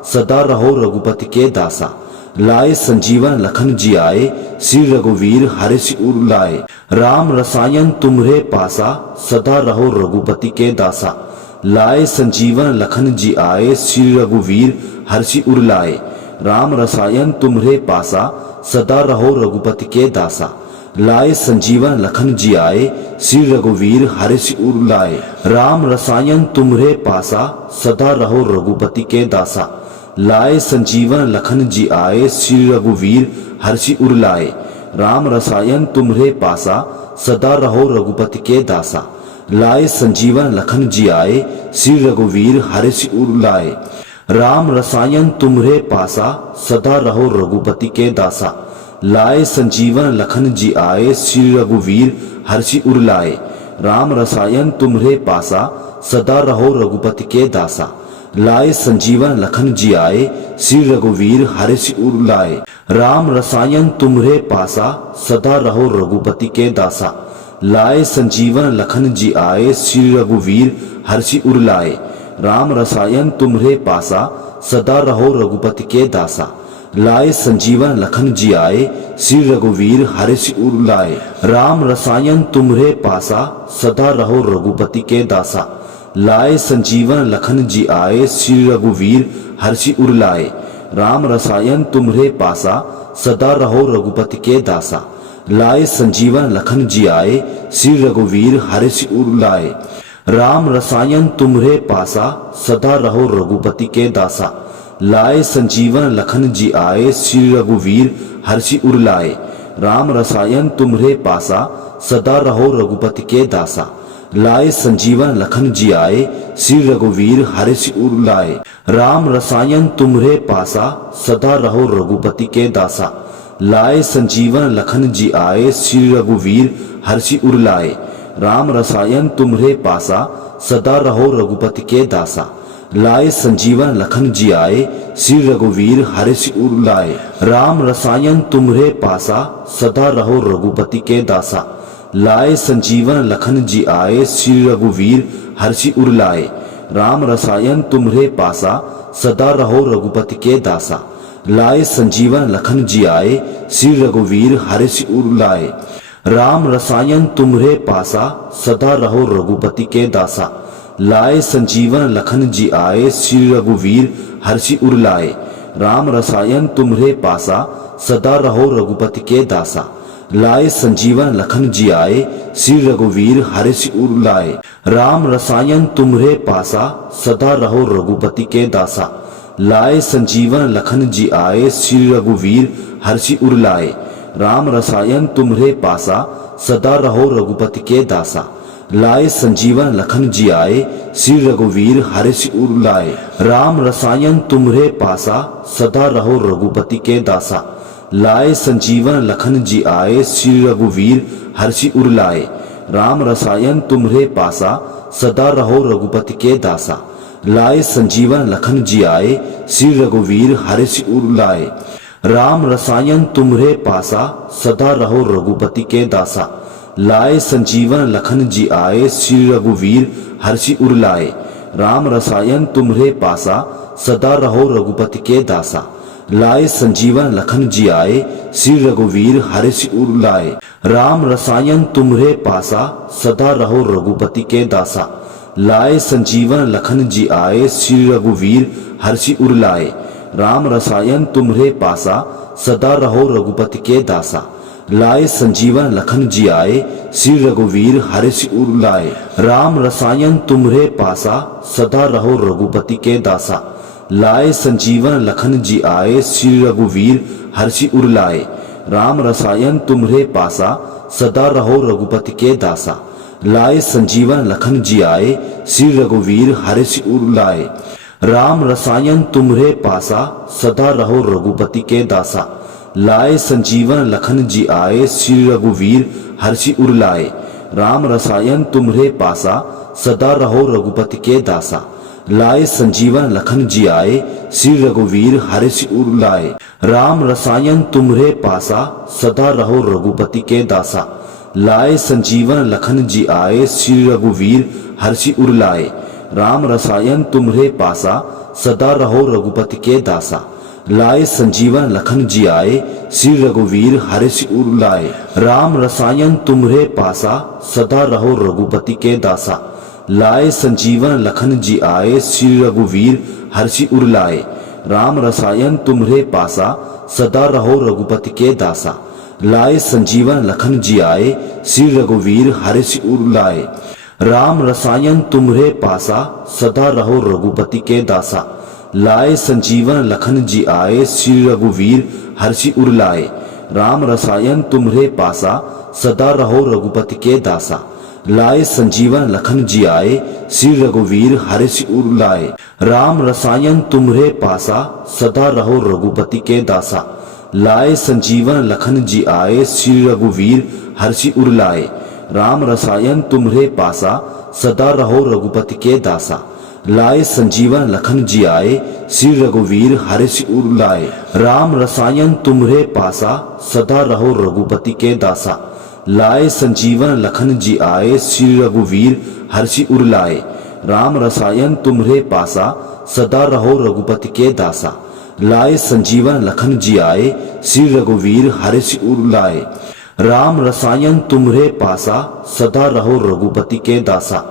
सदा रहो रघुपति के दासा। लाए संजीवन लखन जी आए श्री रघुवीर हर्षि उर लाए। राम रसायन तुम्हरे पासा सदा रहो रघुपति के दासा। लाए संजीवन लखन जी आए श्री रघुवीर हर्षि उर लाए। राम रसायन तुम्हरे पासा सदा रहो रघुपति के दासा। लाए संजीवन लखन जी आए श्री रघुवीर हर्षि उर लाए। राम रसायन तुम्हरे पासा सदा रहो रघुपति के दासा। लाए संजीवन लखन जी आए श्री रघुवीर हर्षि उर लाए। राम रसायन तुम्हरे पासा सदा रहो रघुपति के दासा। लाए संजीवन लखन जी आए श्री रघुवीर हर्षि उर लाए। राम रसायन तुम्हरे पासा सदा रहो रघुपति के दासा। लाए संजीवन लखन जी आए श्री रघुवीर हर्षि उर लाए। राम रसायन तुम्हरे पासा सदा रहो रघुपति के दासा। लाए संजीवन लखन जी आए श्री रघुवीर हर्षि उर लाए। राम रसायन तुम्हरे पासा सदा रहो रघुपति के दासा। लाए संजीवन लखन जी आए श्री रघुवीर हर्षि उर लाए। राम रसायन तुम्हरे पासा सदा रहो रघुपति के दासा। लाए संजीवन लखन जी आए श्री रघुवीर हर्षि उर लाए। राम रसायन तुम्हरे पासा सदा रहो रघुपति के दासा। लाए संजीवन लखन जी आए श्री रघुवीर हर्षि उर लाए। राम रसायन तुम्हरे पासा सदा रहो रघुपति के दासा। लाए संजीवन लखन जी आए श्री रघुवीर हर्षि उर लाए। राम रसायन तुम्हरे पासा सदा रहो रघुपति के दासा। लाए संजीवन लखन जी आए श्री रघुवीर हर्ष उर लाए। राम रसायन तुम्हरे पासा सदा रहो रघुपति के दासा। लाए संजीवन लखन जी आए श्री रघुवीर हर्षि उर लाए। राम रसायन तुम्हरे पासा सदा रहो रघुपति के दासा। लाए संजीवन लखन जी आए श्री रघुवीर हर्षि उर लाए। राम रसायन तुम्हरे पासा सदा रहो रघुपति के दासा। लाए संजीवन लखन जी आए श्री रघुवीर हर्षि उर लाए। राम रसायन तुम्हरे पासा सदा रहो रघुपति के दासा। लाए संजीवन लखन जी आए श्री रघुवीर हर्षि उर लाए। राम रसायन तुम्हरे पासा सदा रहो रघुपति के दासा। लाए संजीवन लखन जी आए श्री रघुवीर हर्षि उर लाए। राम रसायन तुम्हरे पासा सदा रहो रघुपति के दासा। लाए संजीवन लखन जी आए श्री रघुवीर हर्षि उर लाए। राम रसायन तुम्हरे पासा सदा रहो रघुपति के दासा। लाए संजीवन लखन जी आए श्री रघुवीर हर्षि उर लाए। राम रसायन तुम्हरे पासा सदा रहो रघुपति के दासा। लाए संजीवन लखन जी आए श्री रघुवीर हर्षि उर लाए। राम रसायन तुम्हरे पासा सदा रहो रघुपति के दासा। लाए संजीवन लखन जी आए श्री रघुवीर हर्षि उर लाए। राम रसायन तुम्हरे पासा सदा रहो रघुपति के दासा। लाए संजीवन लखन जी आए श्री रघुवीर हर्षि उर लाए। राम रसायन तुम्हरे पासा सदा रहो रघुपति के दासा। लाए संजीवन लखन जी आए श्री रघुवीर हर्षि उर लाए। राम रसायन तुम्हरे पासा सदा रहो रघुपति के दासा। लाए संजीवन लखन जी आए श्री रघुवीर हर्षि उर लाए। राम रसायन तुम्हरे पासा सदा रहो रघुपति के दासा। लाए संजीवन लखन जी आए श्री रघुवीर हर्षि उर लाए। राम रसायन तुम्हरे पासा सदा रहो रघुपति के दासा। लाए संजीवन लखन जी आए श्री रघुवीर हर्षि उर लाए। राम रसायन तुम्हरे पासा सदा रहो रघुपति के दासा। लाए संजीवन लखन जी आए श्री रघुवीर हर्षि उर लाए। राम रसायन तुम्हरे पासा सदा रहो रघुपति के दासा। लाए संजीवन लखन जी आए श्री रघुवीर हर्षि उर लाए। राम रसायन तुम्हरे पासा सदा रहो रघुपति के दासा। लाए संजीवन लखन जी आए श्री रघुवीर हर्षि उर लाए। राम रसायन तुम्हरे पासा सदा रहो रघुपति के दासा। लाए संजीवन लखन जी आए श्री रघुवीर हर्षि उर लाए। राम रसायन तुम्हरे पासा सदा रहो रघुपति के दासा। लाए संजीवन लखन जी आए श्री रघुवीर हर्षि उर लाए। राम रसायन तुम्हरे पासा सदा रहो रघुपति के दासा। लाए संजीवन लखन जी आए श्री रघुवीर हर्षि उर लाए। राम रसायन तुम्हरे पासा सदा रहो रघुपति के दासा। लाए संजीवन लखन जी आए श्री रघुवीर हर्षि उर लाए। राम रसायन तुम्हरे पासा सदा रहो रघुपति के दासा। लाए संजीवन लखन जी आए श्री रघुवीर हर्षि उर लाए। राम रसायन तुम्हरे पासा सदा रहो रघुपति के दासा। लाए संजीवन लखन जी आए श्री रघुवीर हर्षि उर लाए। राम रसायन तुम्हरे पासा सदा रहो रघुपति के दासा। लाए संजीवन लखन जी आए श्री रघुवीर हर्षि उर लाए। राम रसायन तुम्हरे पासा सदा रहो रघुपति के दासा। लाए संजीवन लखन जी आए श्री रघुवीर हर्षि उर लाए। राम रसायन तुम्हरे पासा सदा रहो रघुपति के दासा। लाए संजीवन लखन जी आए श्री रघुवीर हर्षि उर लाए। राम रसायन तुम्हरे पासा सदा रहो रघुपति के दासा। लाए संजीवन लखन जी आए श्री रघुवीर हर्षि उर लाए। राम रसायन तुम्हरे पासा सदा रहो रघुपति के दासा। लाए संजीवन लखन जी आए श्री रघुवीर हर्षि उर लाए। राम रसायन तुम्हरे पासा सदा रहो रघुपति के दासा।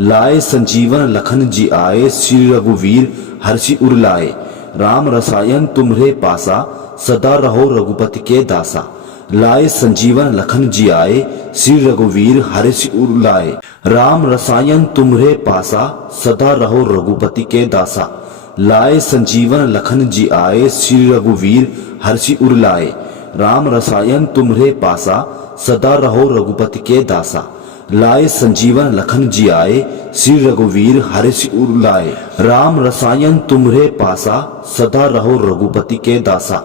लाए संजीवन लखन जी आए श्री रघुवीर हर्षि उर लाए। राम रसायन तुम्हरे पासा सदा रहो रघुपति के दासा। लाए संजीवन लखन जी आए श्री रघुवीर हर्षि उर लाए। राम रसायन तुम्हरे पासा सदा रहो रघुपति के दासा। लाए संजीवन लखन जी आए श्री रघुवीर हर्षि उर लाए। राम रसायन तुम्हरे पासा, सदा रहो रघुपति के दासा। लाए संजीवन लखन जी आए, श्री रघुवीर हर्ष उर लाए। राम रसायन तुम्हरे पासा, सदा रहो रघुपति के दासा।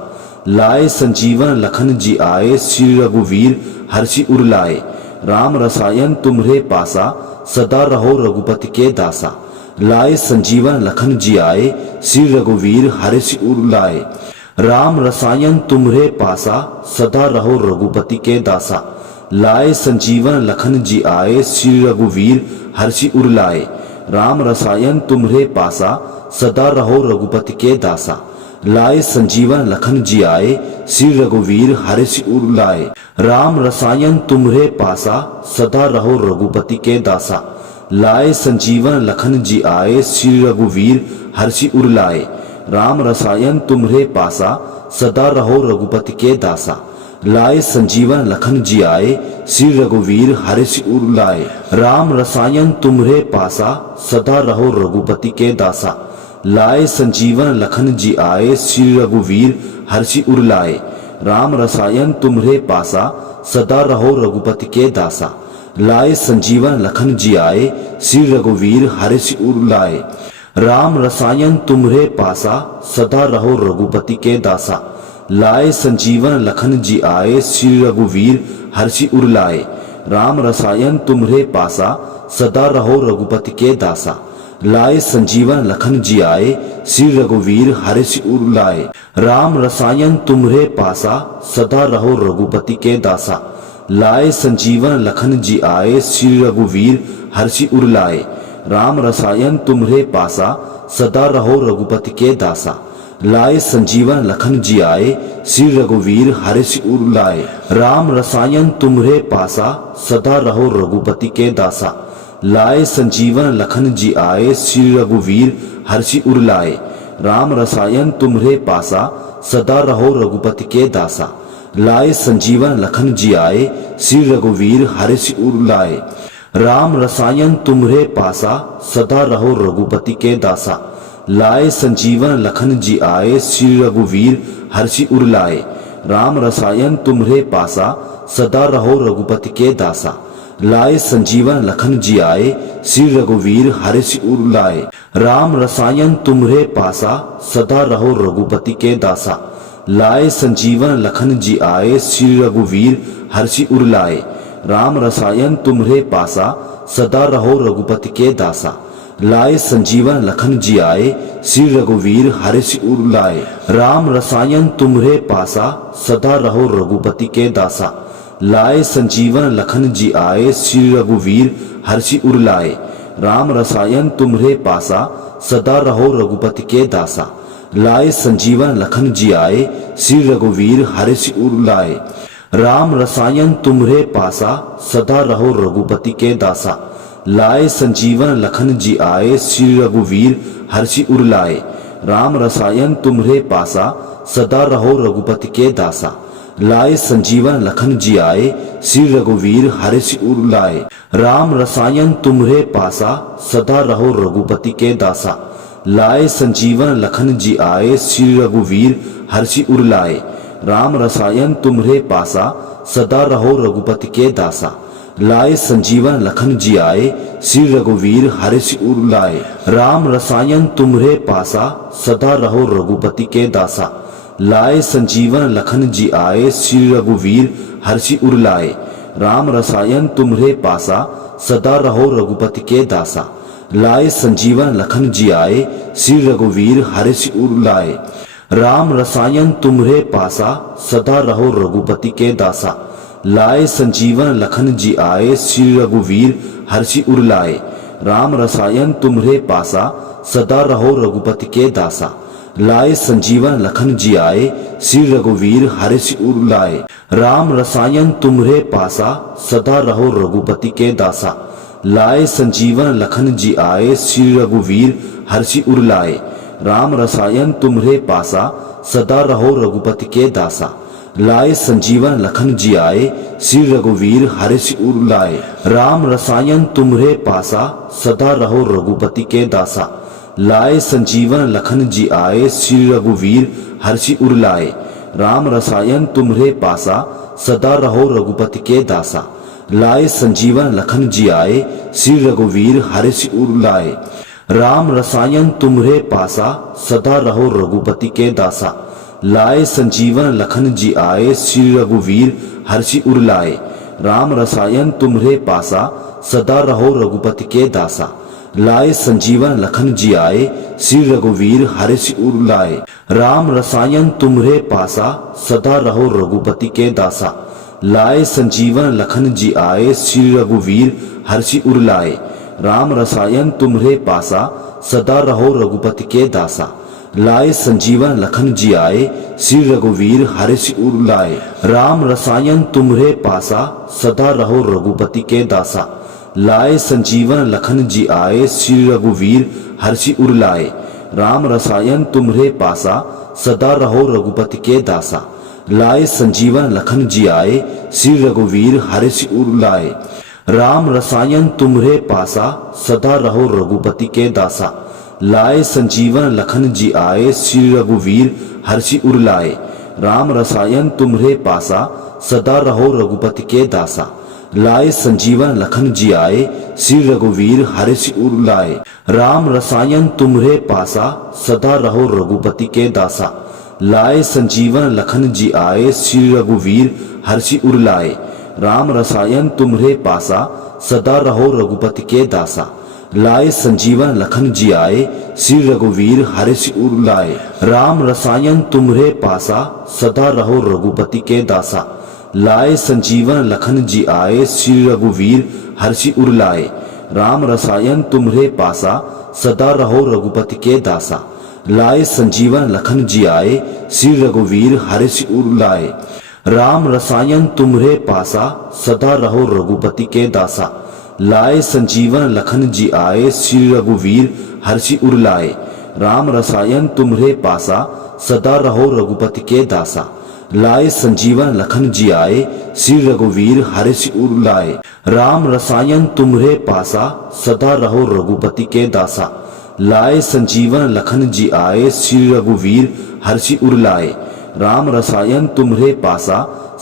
लाए संजीवन लखन जी आए, श्री रघुवीर हर्ष उर लाए। राम रसायन तुम्हरे पासा, सदा रहो रघुपति के दासा। लाए संजीवन लखन जी आए, श्री रघुवीर हर्ष उर लाए। राम रसायन तुम्हरे पासा, सदा रहो रघुपति के दासा। लाए संजीवन लखन जी आए, श्री रघुवीर हर्ष उर लाए। राम रसायन तुम्हरे पासा, सदा रहो रघुपति के दासा। लाए संजीवन लखन जी आए, श्री रघुवीर हर्ष उर लाए। राम रसायन तुम्हरे पासा, सदा रहो रघुपति के दासा। लाए संजीवन लखन जी आए, श्री रघुवीर हर्ष उर लाए। राम रसायन तुम्हरे पासा, सदा रहो रघुपति के दासा। लाए संजीवन लखन जी आए, श्री रघुवीर हर्ष उर लाए। राम रसायन तुम्हरे पासा, सदा रहो रघुपति के दासा। लाए संजीवन लखन जी आए, श्री रघुवीर हर्ष उर लाए। राम रसायन तुम्हरे पासा, सदा रहो रघुपति के दासा। लाए संजीवन लखन जी आए, श्री रघुवीर हर्ष उर लाए। राम रसायन तुम्हरे पासा, सदा रहो रघुपति के दासा। लाए संजीवन लखन जी आए, श्री रघुवीर हर्ष उर लाए। राम रसायन तुम्हरे पासा, सदा रहो रघुपति के दासा। लाए संजीवन लखन जी आए, श्री रघुवीर हर्ष उर लाए। राम रसायन तुम्हरे पासा, सदा रहो रघुपति के दासा। लाए संजीवन लखन जी आए, श्री रघुवीर हर्ष उर लाए। राम रसायन तुम्हरे पासा, सदा रहो रघुपति के दासा। लाए संजीवन लखन जी आए, श्री रघुवीर हर्ष उर लाए। राम रसायन तुम्हरे पासा, सदा रहो रघुपति के दासा। लाए संजीवन लखन जी आए, श्री रघुवीर हर्ष उर लाए। राम रसायन तुम्हरे पासा, सदा रहो रघुपति के दासा। लाए संजीवन लखन जी आए, श्री रघुवीर हर्ष उर लाए। राम रसायन तुम्हरे पासा, सदा रहो रघुपति के दासा। लाए संजीवन लखन जी आए, श्री रघुवीर हर्ष उर लाए। राम रसायन तुम्हरे पासा, सदा रहो रघुपति के दासा। लाए संजीवन लखन जी आए, श्री रघुवीर हर्ष उर लाए। राम रसायन तुम्हरे पासा, सदा रहो रघुपति के दासा। लाए संजीवन लखन जी आए, श्री रघुवीर हर्ष उर लाए। राम रसायन तुम्हरे पासा, सदा रहो रघुपति के दासा। लाए संजीवन लखन जी आए, श्री रघुवीर हर्ष उर लाए। राम रसायन तुम्हरे पासा, सदा रहो रघुपति के दासा। लाए संजीवन लखन जी आए, श्री रघुवीर हर्ष उर लाए। राम रसायन तुम्हरे पासा, सदा रहो रघुपति के दासा। लाए संजीवन लखन जी आए, श्री रघुवीर हर्ष उर लाए। राम रसायन तुम्हरे पासा, सदा रहो रघुपति के दासा। लाए संजीवन लखन जी आए, श्री रघुवीर हर्ष उर लाए। राम रसायन तुम्हरे पासा, सदा रहो रघुपति के दासा। लाए संजीवन लखन जी आए, श्री रघुवीर हर्ष उर लाए। राम रसायन तुम्हरे पासा, सदा रहो रघुपति के दासा। लाए संजीवन लखन जी आए, श्री रघुवीर हर्ष उर लाए। राम रसायन तुम्हरे पासा, सदा रहो रघुपति के दासा। लाए संजीवन लखन जी आए, श्री रघुवीर हर्ष उर लाए। राम रसायन तुम्हरे पासा, सदा रहो रघुपति के दासा। लाए संजीवन लखन जी आए, श्री रघुवीर हर्ष उर लाए। राम रसायन तुम्हरे पासा, सदा रहो रघुपति के दासा। लाए संजीवन लखन जी आए, श्री रघुवीर हर्ष उर लाए। राम रसायन तुम्हरे पासा, सदा रहो रघुपति के दासा। लाए संजीवन लखन जी आए, श्री रघुवीर हर्ष उर लाए। राम रसायन तुम्हरे पासा, सदा रहो रघुपति के दासा। लाए संजीवन लखन जी आए, श्री रघुवीर हर्ष उर लाए। राम रसायन तुम्हरे पासा, सदा रहो रघुपति के दासा। लाए संजीवन लखन जी आए, श्री रघुवीर हर्ष उर लाए। राम रसायन तुम्हरे पासा, सदा रहो रघुपति के दासा। लाए संजीवन लखन जी आए, श्री रघुवीर हर्ष उर लाए। राम रसायन तुम्हरे पासा, सदा रहो रघुपति के दासा। लाए संजीवन लखन जी आए, श्री रघुवीर हर्ष उर लाए। राम रसायन तुम्हरे पासा, सदा रहो रघुपति के दासा। लाए संजीवन लखन जी आए, श्री रघुवीर हर्ष उर लाए। राम रसायन तुम्हरे पासा, सदा रहो रघुपति के दासा। लाए संजीवन लखन जी आए, श्री रघुवीर हर्षि उर लाए। राम रसायन तुम्हरे पासा, सदा रहो रघुपति के दासा। लाए संजीवन लखन जी आए, श्री रघुवीर हर्षि उर लाए। राम रसायन तुम्हरे पासा, सदा रहो रघुपति के दासा। लाए संजीवन लखन जी आए, श्री रघुवीर हर्षि उर लाए। राम रसायन तुम्हरे पासा, सदा रहो रघुपति के दासा। लाए संजीवन लखन जी आए, श्री रघुवीर हर्षि उर लाए। राम रसायन तुम्हरे पासा, सदा रहो रघुपति के दासा। लाए संजीवन लखन जी आए, श्री रघुवीर हर्षि उर लाए। राम रसायन तुम्हरे पासा, सदा रहो रघुपति के दासा। लाए संजीवन लखन जी आए, श्री रघुवीर हर्षि उर लाए। राम रसायन तुम्हरे पासा, सदा रहो रघुपति के दासा। लाए संजीवन लखन जी आए, श्री रघुवीर हर्षि उर लाए। राम रसायन तुम्हरे पासा, सदा रहो रघुपति के दासा। लाए संजीवन लखन जी आए, श्री रघुवीर हर्षि उर लाए। राम रसायन तुम्हरे पासा, सदा रहो रघुपति के दासा। लाए संजीवन लखन जी आए, श्री रघुवीर हर्षि उर लाए। राम रसायन तुम्हरे पासा, सदा रहो रघुपति के दासा। लाए संजीवन लखन जी आए, श्री रघुवीर हर्षि उर लाए। राम रसायन तुम्हरे पासा, सदा रहो रघुपति के दासा। लाए संजीवन लखन जी आए, श्री रघुवीर हर्षि उर लाए। राम रसायन तुम्हरे पासा, सदा रहो रघुपति के दासा। लाए संजीवन लखन जी आए, श्री रघुवीर हर्षि उर लाए। राम रसायन तुम्हरे पासा, सदा रहो रघुपति के दासा। लाए संजीवन लखन जी आए, श्री रघुवीर हर्षि उर लाए। राम रसायन तुम्हरे पासा, सदा रहो रघुपति के दासा। लाए संजीवन लखन जी आए, श्री रघुवीर हर्षि उर लाए। राम रसायन तुम्हरे पासा, सदा रहो रघुपति के दासा। लाए संजीवन लखन जी आए, श्री रघुवीर हर्षि उर लाए। राम रसायन तुम्हरे पासा, सदा रहो रघुपति के दासा। लाए संजीवन लखन जी आए, श्री रघुवीर हर्षि उर लाए। राम रसायन तुम्हरे पासा,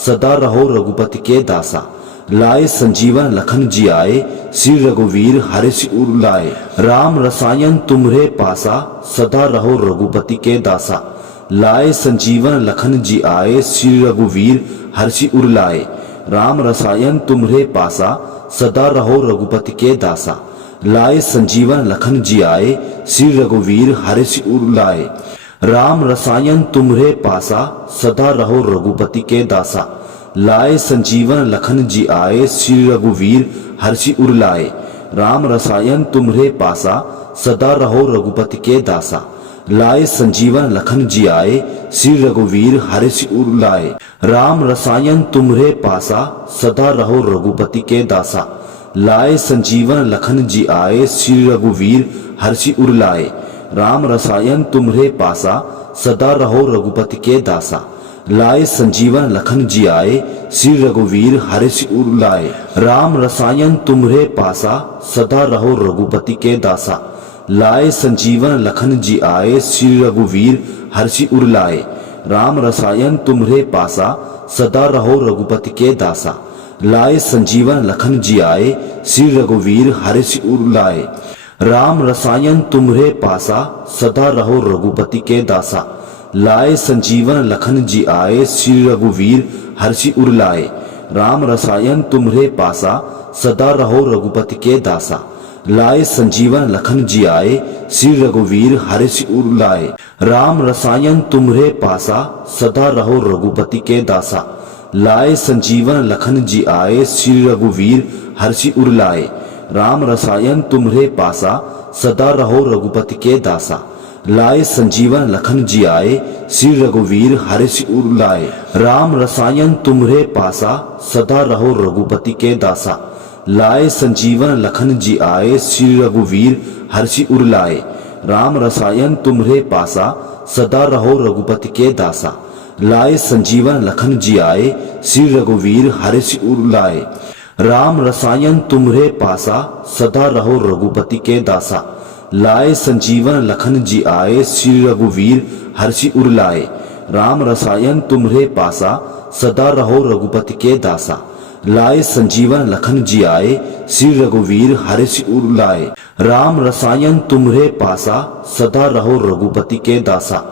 सदा रहो रघुपति के दासा। लाए संजीवन लखन जी आए, श्री रघुवीर हर्षि उर लाए। राम रसायन तुम्हरे पासा, सदा रहो रघुपति के दासा। लाए संजीवन लखन जी आए, श्री रघुवीर हर्षि उर लाए। राम रसायन तुम्हरे पासा, सदा रहो रघुपति के दासा। लाए संजीवन लखन जी आए, श्री रघुवीर हर्षि उर लाए। राम रसायन तुम्हरे पासा, सदा रहो रघुपति के दासा। लाए संजीवन लखन जी आए, श्री रघुवीर हर्षि उर लाए। राम रसायन तुम्हरे पासा, सदा रहो रघुपति के दासा। लाए संजीवन लखन जी आए, श्री रघुवीर हर्षि उर लाए। राम रसायन तुम्हरे पासा, सदा रहो रघुपति के दासा। लाए संजीवन लखन जी आए, श्री रघुवीर हर्षि उर लाए। राम रसायन तुम्हरे पासा, सदा रहो रघुपति के दासा। लाए संजीवन लखन जी आए, श्री रघुवीर हर्षि उर लाए। राम रसायन तुम्हरे पासा, सदा रहो रघुपति के दासा। लाए संजीवन लखन जी आए, श्री रघुवीर हर्षि उर लाए। राम रसायन तुम्हरे पासा, सदा रहो रघुपति के दासा। लाए संजीवन लखन जी आए, श्री रघुवीर हर्षि उर लाए। राम रसायन तुम्हरे पासा, सदा रहो रघुपति के दासा। लाए संजीवन लखन जी आए, श्री रघुवीर हर्षि उर लाए। राम रसायन तुम्हरे पासा, सदा रहो रघुपति के दासा। लाए संजीवन लखन जी आए, श्री रघुवीर हर्षि उर लाए। राम रसायन तुम्हरे पासा, सदा रहो रघुपति के दासा। लाए संजीवन लखन जी आए, श्री रघुवीर हर्षि उर लाए। राम रसायन तुम्हरे पासा, सदा रहो रघुपति के दासा। लाए संजीवन लखन जी आए, श्री रघुवीर हर्षि उर लाए। राम रसायन तुम्हरे पासा, सदा रहो रघुपति के दासा। लाए संजीवन लखन जी आए, श्री रघुवीर हर्षि उर लाए। राम रसायन तुम्हरे पासा, सदा रहो रघुपति के दासा। लाए संजीवन लखन जी आए, श्री रघुवीर हर्षि उर लाए। राम रसायन तुम्हरे पासा सदा रहो रघुपति के दासा। लाए संजीवन लखन जी आए श्री रघुवीर हर्ष उर लाए। राम रसायन तुम्हरे पासा सदा रहो रघुपति के दासा।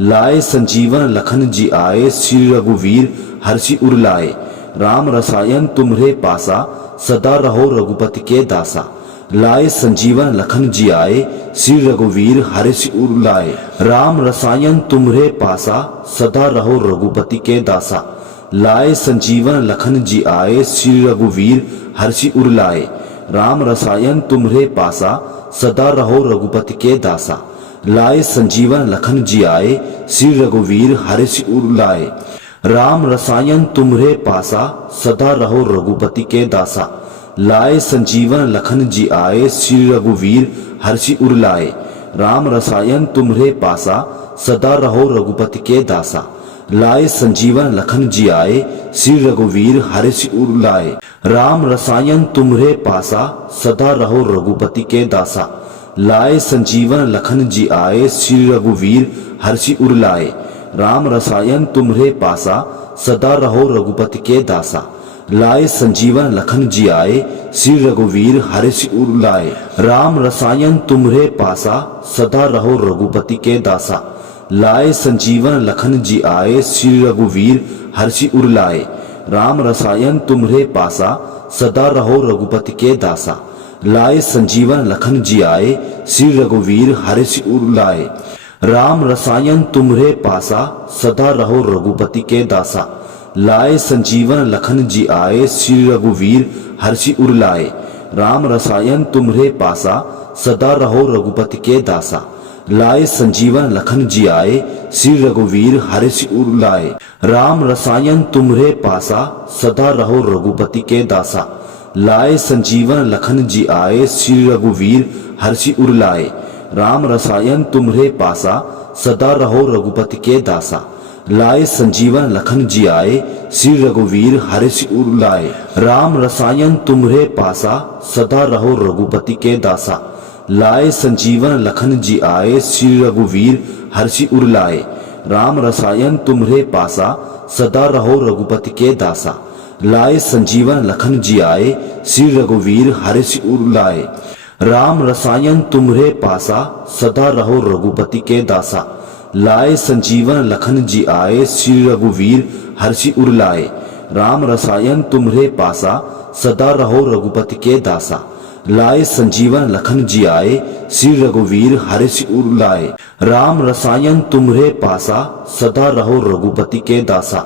लाए संजीवन लखन जी आए श्री रघुवीर हर्ष उर लाए। राम रसायन तुम्हरे पासा सदा रहो रघुपति के दासा। लाए संजीवन लखन जी आए श्री रघुवीर हर्ष उर लाए। राम रसायन तुम्हरे पासा सदा रहो रघुपति के दासा। लाए संजीवन लखन जी आए श्री रघुवीर हर्ष उर लाए। राम रसायन तुम्हरे पासा सदा रहो रघुपति के दासा। लाए संजीवन लखन जी आए श्री रघुवीर हर्ष उर लाए। राम रसायन तुम्हरे पासा सदा रहो रघुपति के दासा। लाए संजीवन लखन जी आए श्री रघुवीर हर्ष उर लाए। राम रसायन तुम्हरे पासा सदा रहो रघुपति के दासा। लाए संजीवन लखन जी आए श्री रघुवीर हर्ष उर लाए। राम रसायन तुम्हरे पासा सदा रहो रघुपति के दासा। लाए संजीवन लखन जी आए श्री रघुवीर हर्ष उर लाए। राम रसायन तुम्हरे पासा सदा रहो रघुपति के दासा। लाए संजीवन लखन जी आए श्री रघुवीर हर्ष उर लाए। राम रसायन तुम्हरे पासा सदा रहो रघुपति के दासा। लाए संजीवन लखन जी आए श्री रघुवीर हर्ष उर लाए। राम रसायन तुम्हरे पासा सदा रहो रघुपति के दासा। लाए संजीवन लखन जी आए श्री रघुवीर हर्ष उर लाए। राम रसायन तुम्हरे पासा सदा रहो रघुपति के दासा। लाए संजीवन लखन जी आए श्री रघुवीर हर्ष उर लाए। राम रसायन तुम्हरे पासा सदा रहो रघुपति के दासा। लाए संजीवन लखन जी आए श्री रघुवीर हर्ष उर लाए। राम रसायन तुम्हरे पासा सदा रहो रघुपति के दासा। लाए संजीवन लखन जी आए श्री रघुवीर हर्ष उर लाए। राम रसायन तुम्हरे पासा सदा रहो रघुपति के दासा। लाए संजीवन लखन जी आए श्री रघुवीर हर्ष उर लाए। राम रसायन तुम्हरे पासा सदा रहो रघुपति के दासा। लाए संजीवन लखन जी आए श्री रघुवीर हर्ष उर लाए। राम रसायन तुम्हरे पासा सदा रहो रघुपति के दासा। लाए संजीवन लखन जी आए श्री रघुवीर हर्ष उर लाए। राम रसायन तुम्हरे पासा सदा रहो रघुपति के दासा। लाए संजीवन लखन जी आए श्री रघुवीर हर्ष उर लाए। राम रसायन तुम्हरे पासा सदा रहो रघुपति के दासा। लाए संजीवन लखन जी आए श्री रघुवीर हर्ष उर लाए। राम रसायन तुम्हरे पासा सदा रहो रघुपति के दासा। लाए संजीवन लखन जी आए श्री रघुवीर हर्ष उर लाए। राम रसायन तुम्हरे पासा सदा रहो रघुपति के दासा।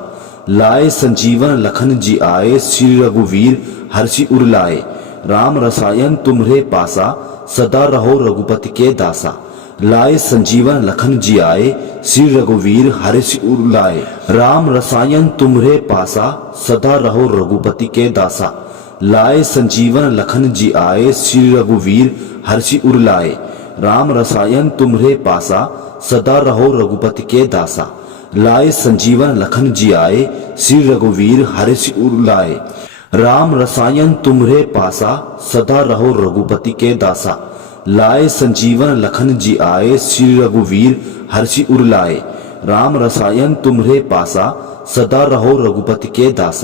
लाए संजीवन लखन जी आए श्री रघुवीर हर्ष उर लाए। राम रसायन तुम्हरे पासा सदा रहो रघुपति के दासा। लाए संजीवन लखन जी आए श्री रघुवीर हर्ष उर लाए। राम रसायन तुम्हरे पासा सदा रहो रघुपति के दासा। लाए संजीवन लखन जी आए श्री रघुवीर हर्ष उर लाए। राम रसायन तुम्हरे पासा सदा रहो रघुपति के दासा। लाए संजीवन लखन जी आए श्री रघुवीर हर्ष उर लाए। राम रसायन तुम्हरे पासा सदा रहो रघुपति के दासा।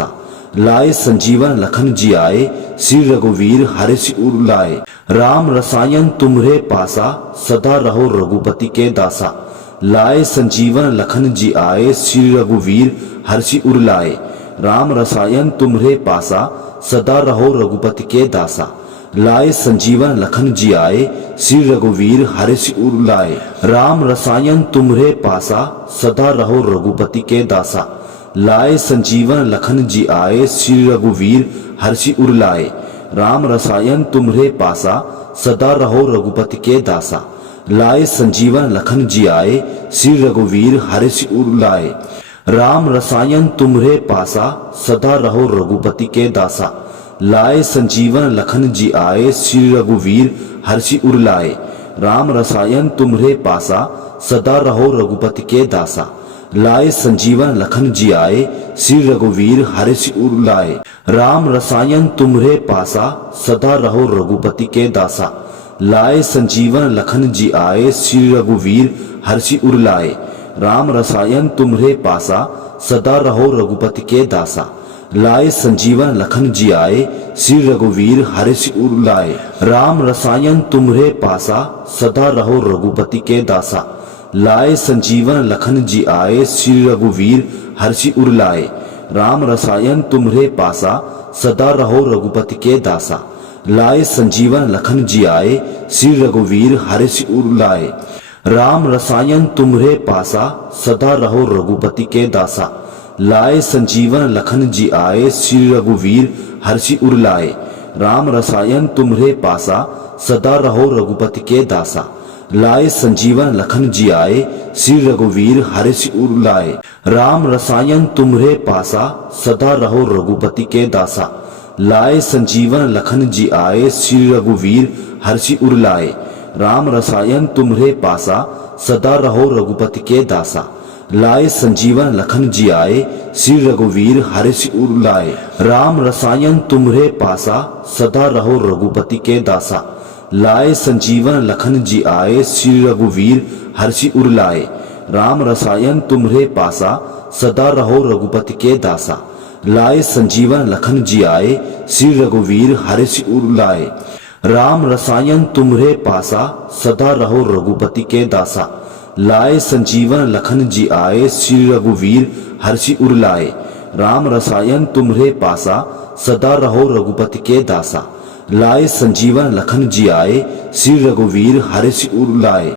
लाए संजीवन लखन जी आए श्री रघुवीर हर्ष उर लाए। राम रसायन तुम्हरे पासा सदा रहो रघुपति के दासा। लाए संजीवन लखन जी आए श्री रघुवीर हर्ष उर लाए। राम रसायन तुम्हरे पासा सदा रहो रघुपति के दासा। लाए संजीवन लखन जी आए श्री रघुवीर हर्ष उर लाए। राम रसायन तुम्हरे पासा सदा रहो रघुपति के दासा। लाए संजीवन लखन जी आए श्री रघुवीर हर्ष उर लाए। राम रसायन तुम्हरे पासा सदा रहो रघुपति के दासा। लाए संजीवन लखन जी आए श्री रघुवीर हर्ष उर लाए। राम रसायन तुम्हरे पासा सदा रहो रघुपति के दासा। लाए संजीवन लखन जी आए श्री रघुवीर हर्ष उर लाए। राम रसायन तुम्हरे पासा सदा रहो रघुपति के दासा। लाए संजीवन लखन जी आए श्री रघुवीर हर्ष उर लाए। राम रसायन तुम्हरे पासा सदा रहो रघुपति के दासा। लाए संजीवन लखन जी आए श्री रघुवीर हर्ष उर लाए। राम रसायन तुम्हरे पासा सदा रहो रघुपति के दासा। लाए संजीवन लखन जी आए श्री रघुवीर हर्ष उर लाए। राम रसायन तुम्हरे पासा सदा रहो रघुपति के दासा। लाए संजीवन लखन जी आए श्री रघुवीर हर्ष उर लाए। राम रसायन तुम्हरे पासा सदा रहो रघुपति के दासा। लाए संजीवन लखन जी आए श्री रघुवीर हर्ष उर लाए। राम रसायन तुम्हरे पासा सदा रहो रघुपति के दासा। लाए संजीवन लखन जी आए श्री रघुवीर हर्षि उर लाए। राम रसायन तुम्हरे पासा सदा रहो रघुपति के दासा। लाए संजीवन लखन जी आए श्री रघुवीर हर्षि उर लाए। राम रसायन तुम्हरे पासा सदा रहो रघुपति के दासा। लाए संजीवन लखन जी आए श्री रघुवीर हर्षि उर लाए। राम रसायन तुम्हरे पासा सदा रहो रघुपति के दासा। लाए संजीवन लखन जी आए श्री रघुवीर हर्ष उर लाए। राम रसायन तुम्हरे पासा सदा रहो रघुपति के दासा। लाए संजीवन लखन जी आए श्री रघुवीर हर्ष उर लाए। राम रसायन तुम्हरे पासा सदा रहो रघुपति के दासा। लाए संजीवन लखन जी आए श्री रघुवीर हर्ष उर लाए। राम रसायन तुम्हरे पासा सदा रहो रघुपति के दासा। लाए संजीवन लखन जी आए श्री रघुवीर हर्षि उर लाए। राम रसायन तुम्हरे पासा सदा रहो रघुपति के दासा। लाए संजीवन लखन जी आए श्री रघुवीर हर्षि उर लाए।